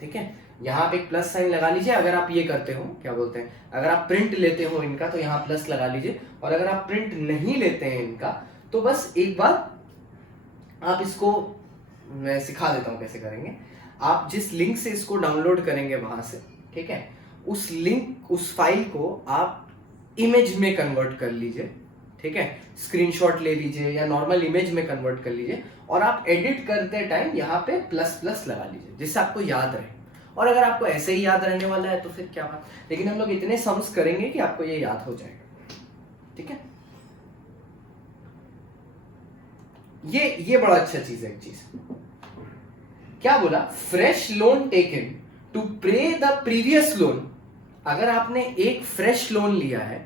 ठीक है, यहाँ पे एक प्लस साइन लगा लीजिए। अगर आप ये करते हो, क्या बोलते हैं, अगर आप प्रिंट लेते हो इनका तो यहाँ प्लस लगा लीजिए, और अगर आप प्रिंट नहीं लेते हैं इनका तो बस एक बार आप इसको, मैं सिखा देता हूँ कैसे करेंगे। आप जिस लिंक से इसको डाउनलोड करेंगे वहां से, ठीक है, उस लिंक, उस फाइल को आप इमेज में कन्वर्ट कर लीजिए। ठीक है, स्क्रीनशॉट ले लीजिए या नॉर्मल इमेज में कन्वर्ट कर लीजिए, और आप एडिट करते टाइम यहाँ पे प्लस प्लस लगा लीजिए, जिससे आपको याद रहे। और अगर आपको ऐसे ही याद रहने वाला है तो फिर क्या बात, लेकिन हम लोग इतने सम्स करेंगे कि आपको ये याद हो जाएगा। ठीक है, ये बड़ा अच्छा चीज है। एक चीज क्या बोला, फ्रेश लोन टेकन टू पे द प्रीवियस लोन। अगर आपने एक फ्रेश लोन लिया है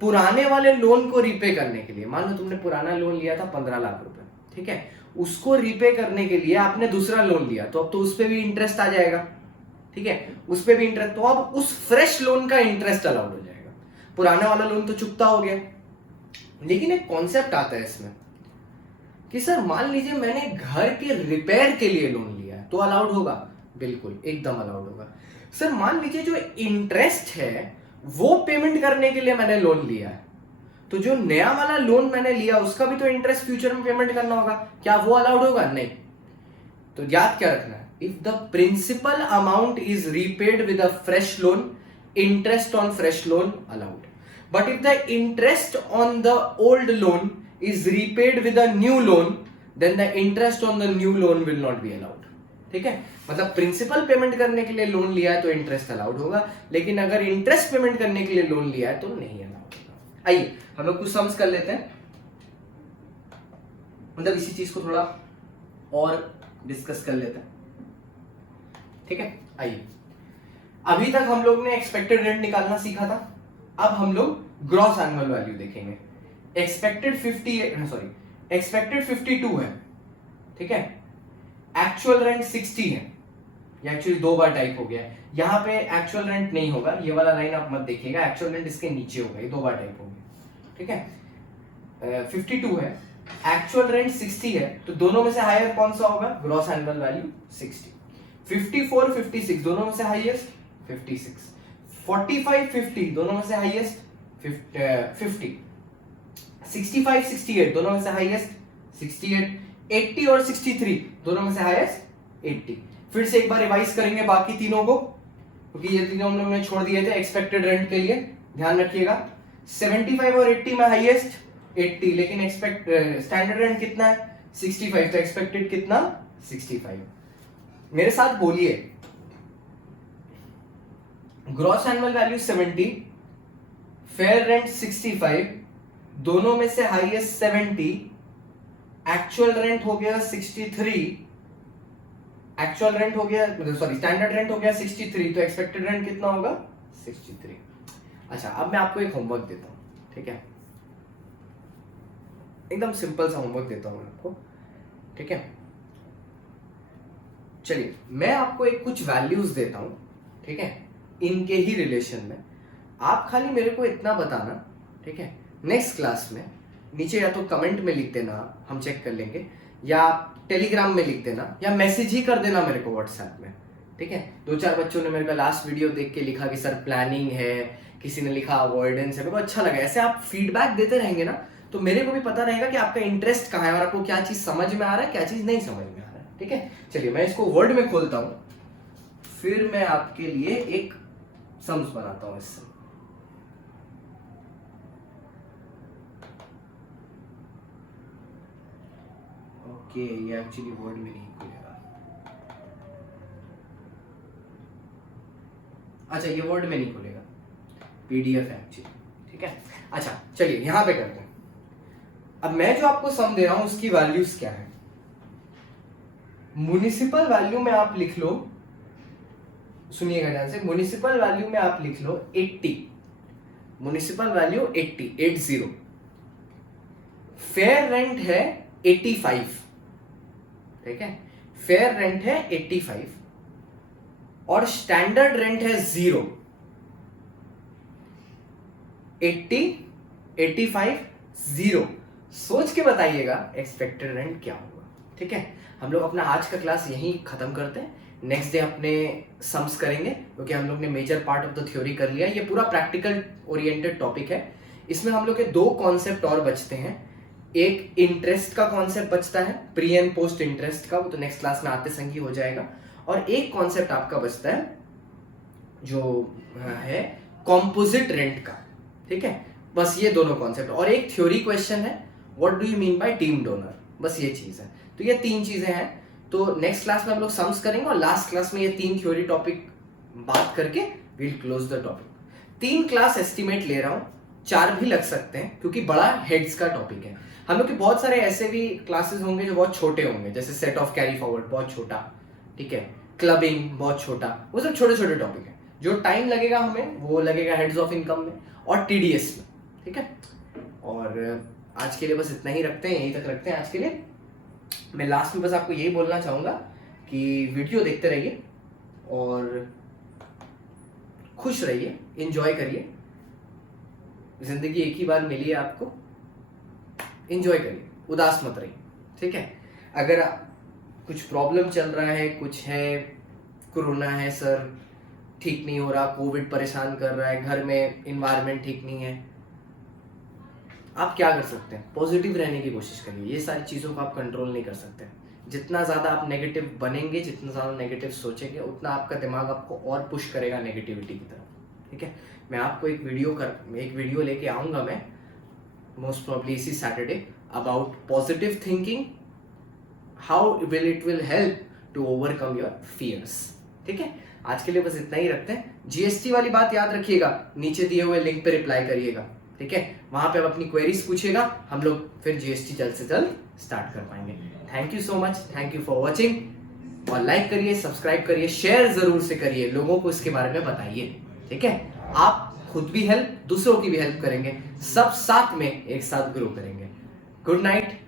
पुराने वाले लोन को रीपे करने के लिए, मान लो तुमने पुराना लोन लिया था 15 लाख रुपए, ठीक है, उसको रीपे करने के लिए आपने दूसरा लोन लिया, तो अब तो उस पर भी इंटरेस्ट आ जाएगा। ठीक है, उस पे भी इंटरेस्ट, तो अब उस फ्रेश लोन का इंटरेस्ट अलाउड हो जाएगा। पुराना वाला लोन तो चुकता हो गया, लेकिन एक कॉन्सेप्ट आता है इसमें कि सर मान लीजिए मैंने घर के रिपेयर के लिए लोन लिया है, तो अलाउड होगा? बिल्कुल एकदम अलाउड होगा। सर मान लीजिए जो इंटरेस्ट है वो पेमेंट करने के लिए मैंने लोन लिया है, तो जो नया वाला लोन मैंने लिया उसका भी तो इंटरेस्ट फ्यूचर में पेमेंट करना होगा, क्या वो अलाउड होगा? नहीं। तो याद क्या रखना है, if the principal amount is repaid with a fresh loan, interest on fresh loan allowed. But if the interest on the old loan is repaid with a new loan, then the interest on the new loan will not be allowed. ठीक है, मतलब principal payment करने के लिए loan लिया है तो interest allowed होगा, लेकिन अगर इंटरेस्ट पेमेंट करने के लिए लोन लिया है तो नहीं अलाउड होगा। आइए हम लोग कुछ सम्स कर लेते हैं, मतलब इसी चीज को थोड़ा और डिस्कस कर लेते हैं। ठीक है, आइए, अभी तक हम लोग ने एक्सपेक्टेड रेंट निकालना सीखा था, अब हम लोग ग्रॉस एनुअल वैल्यू देखेंगे। एक्सपेक्टेड 52 है, ठीक है, एक्चुअल रेंट 60 है, ये एक्चुअली 2 बार टाइप हो गया है, यहां पे एक्चुअल रेंट नहीं होगा, ये वाला लाइन आप मत देखिएगा, एक्चुअल रेंट इसके नीचे होगा, ये 2 बार टाइप हो गया। ठीक है, 52 है, एक्चुअल रेंट 60 है, तो दोनों में से हायर कौन सा होगा? Gross annual value 60। 54 56 दोनों में से हाईएस्ट 56, 45 50 दोनों में से हाईएस्ट 50, 65 68 दोनों में से हाईएस्ट 68, 80 और 63 दोनों में से हाईएस्ट 80। फिर से एक बार रिवाइज करेंगे बाकी तीनों को, क्योंकि ये तीनों हम लोग ने छोड़ दिए थे एक्सपेक्टेड रेंट के लिए, ध्यान रखिएगा। 75 और 80 में हाईएस्ट 80, लेकिन स्टैंडर्ड रेंट कितना है? 65, तो एक्सपेक्टेड कितना? 65। मेरे साथ बोलिए, gross annual value 70, fair rent 65, दोनों में से हाईएस्ट 70, एक्चुअल रेंट हो गया 63, एक्चुअल रेंट हो गया सॉरी स्टैंडर्ड रेंट हो गया 63, तो एक्सपेक्टेड रेंट कितना होगा 63। अच्छा, अब मैं आपको एक होमवर्क देता हूं, ठीक है, एकदम सिंपल सा होमवर्क देता हूं आपको, ठीक है। चलिए मैं आपको एक कुछ वैल्यूज देता हूं, ठीक है, इनके ही रिलेशन में। आप खाली मेरे को इतना बताना, ठीक है, नेक्स्ट क्लास में नीचे या तो कमेंट में लिख देना, हम चेक कर लेंगे, या टेलीग्राम में लिख देना, या मैसेज ही कर देना मेरे को व्हाट्सएप में, ठीक है। 2-4 बच्चों ने मेरे को लास्ट वीडियो देख के लिखा कि सर प्लानिंग है, किसी ने लिखा अवॉइडेंस है, मेरे को अच्छा लगा। ऐसे आप फीडबैक देते रहेंगे ना तो मेरे को भी पता रहेगा कि आपका इंटरेस्ट कहाँ है और आपको क्या चीज समझ में आ रहा है, क्या चीज नहीं समझ में आ रहा है, ठीक है। चलिए मैं इसको वर्ड में खोलता हूं, फिर मैं आपके लिए एक सम्स बनाता हूं इससे। ओके, ये एक्चुअली वर्ड में नहीं खुलेगा। अच्छा, ये वर्ड में नहीं खुलेगा, पीडीएफ है एक्चुअली, ठीक है। अच्छा चलिए यहां पे करते हैं। अब मैं जो आपको सम दे रहा हूं उसकी वैल्यूज क्या है। म्युनिसिपल वैल्यू में आप लिख लो, सुनिएगा ध्यान से, म्युनिसिपल वैल्यू में आप लिख लो 80, म्युनिसिपल वैल्यू 80। फेयर रेंट है 85, ठीक है, फेयर रेंट है 85 और स्टैंडर्ड रेंट है 0। 80, 85, 0। सोच के बताइएगा एक्सपेक्टेड रेंट क्या होगा, ठीक है। हम लोग अपना आज का क्लास यहीं खत्म करते हैं, नेक्स्ट डे अपने सम्स करेंगे, क्योंकि हम लोग ने major part of the theory कर लिया। ये पूरा प्रैक्टिकल ओरिएंटेड टॉपिक है। इसमें हम लोग के 2 कॉन्सेप्ट और बचते हैं। एक इंटरेस्ट का कॉन्सेप्ट बचता है, प्री एंड पोस्ट इंटरेस्ट का, वो तो नेक्स्ट क्लास में आते संग ही हो जाएगा। और एक कॉन्सेप्ट आपका बचता है जो है कॉम्पोजिट रेंट का, ठीक है। बस ये दोनों कॉन्सेप्ट, और एक थ्योरी क्वेश्चन है, what do you mean by team donor, बस ये चीज है। तो ये 3 चीजें हैं। तो नेक्स्ट क्लास में हम लोग सम्स करेंगे और लास्ट क्लास में ये 3 थ्योरी टॉपिक बात करके will close the topic. 3 class estimate ले रहा हूं, 4 भी लग सकते हैं क्योंकि बड़ा हेड्स का टॉपिक है। हम लोग के बहुत सारे ऐसे भी क्लासेस होंगे जो बहुत छोटे होंगे, जैसे सेट ऑफ कैरी फॉरवर्ड बहुत छोटा, ठीक है, क्लबिंग बहुत छोटा, वो सब छोटे छोटे टॉपिक है। जो टाइम लगेगा हमें वो लगेगा हेड्स ऑफ इनकम में और टीडीएस में, ठीक है। और आज के लिए बस इतना ही रखते हैं, यहीं तक रखते हैं आज के लिए। मैं लास्ट में बस आपको यही बोलना चाहूंगा कि वीडियो देखते रहिए और खुश रहिए, एंजॉय करिए। जिंदगी एक ही बार मिली है आपको, एंजॉय करिए, उदास मत रहिए, ठीक है। अगर कुछ प्रॉब्लम चल रहा है, कुछ है, कोरोना है सर, ठीक नहीं हो रहा, कोविड परेशान कर रहा है, घर में इन्वायरमेंट ठीक नहीं है, आप क्या कर सकते हैं? पॉजिटिव रहने की कोशिश करिए। ये सारी चीज़ों को आप कंट्रोल नहीं कर सकते। जितना ज़्यादा आप नेगेटिव बनेंगे, जितना ज़्यादा नेगेटिव सोचेंगे, उतना आपका दिमाग आपको और पुश करेगा नेगेटिविटी की तरफ, ठीक है। मैं आपको एक वीडियो लेके आऊँगा मैं मोस्ट प्रॉब्ली इसी Saturday about positive thinking, how it will help to overcome your fears, ठीक है। आज के लिए बस इतना ही रखते हैं। जीएसटी वाली बात याद रखिएगा, नीचे दिए हुए लिंक पे रिप्लाई करिएगा, ठीक है। वहां पे आप अपनी क्वेरीज पूछिएगा, हम लोग फिर जीएसटी जल्द से जल्द स्टार्ट कर पाएंगे। Thank you so much, thank you for watching. और लाइक करिए, सब्सक्राइब करिए, शेयर जरूर से करिए, लोगों को इसके बारे में बताइए, ठीक है। आप खुद भी हेल्प, दूसरों की भी हेल्प करेंगे, सब साथ में एक साथ ग्रो करेंगे। Good night.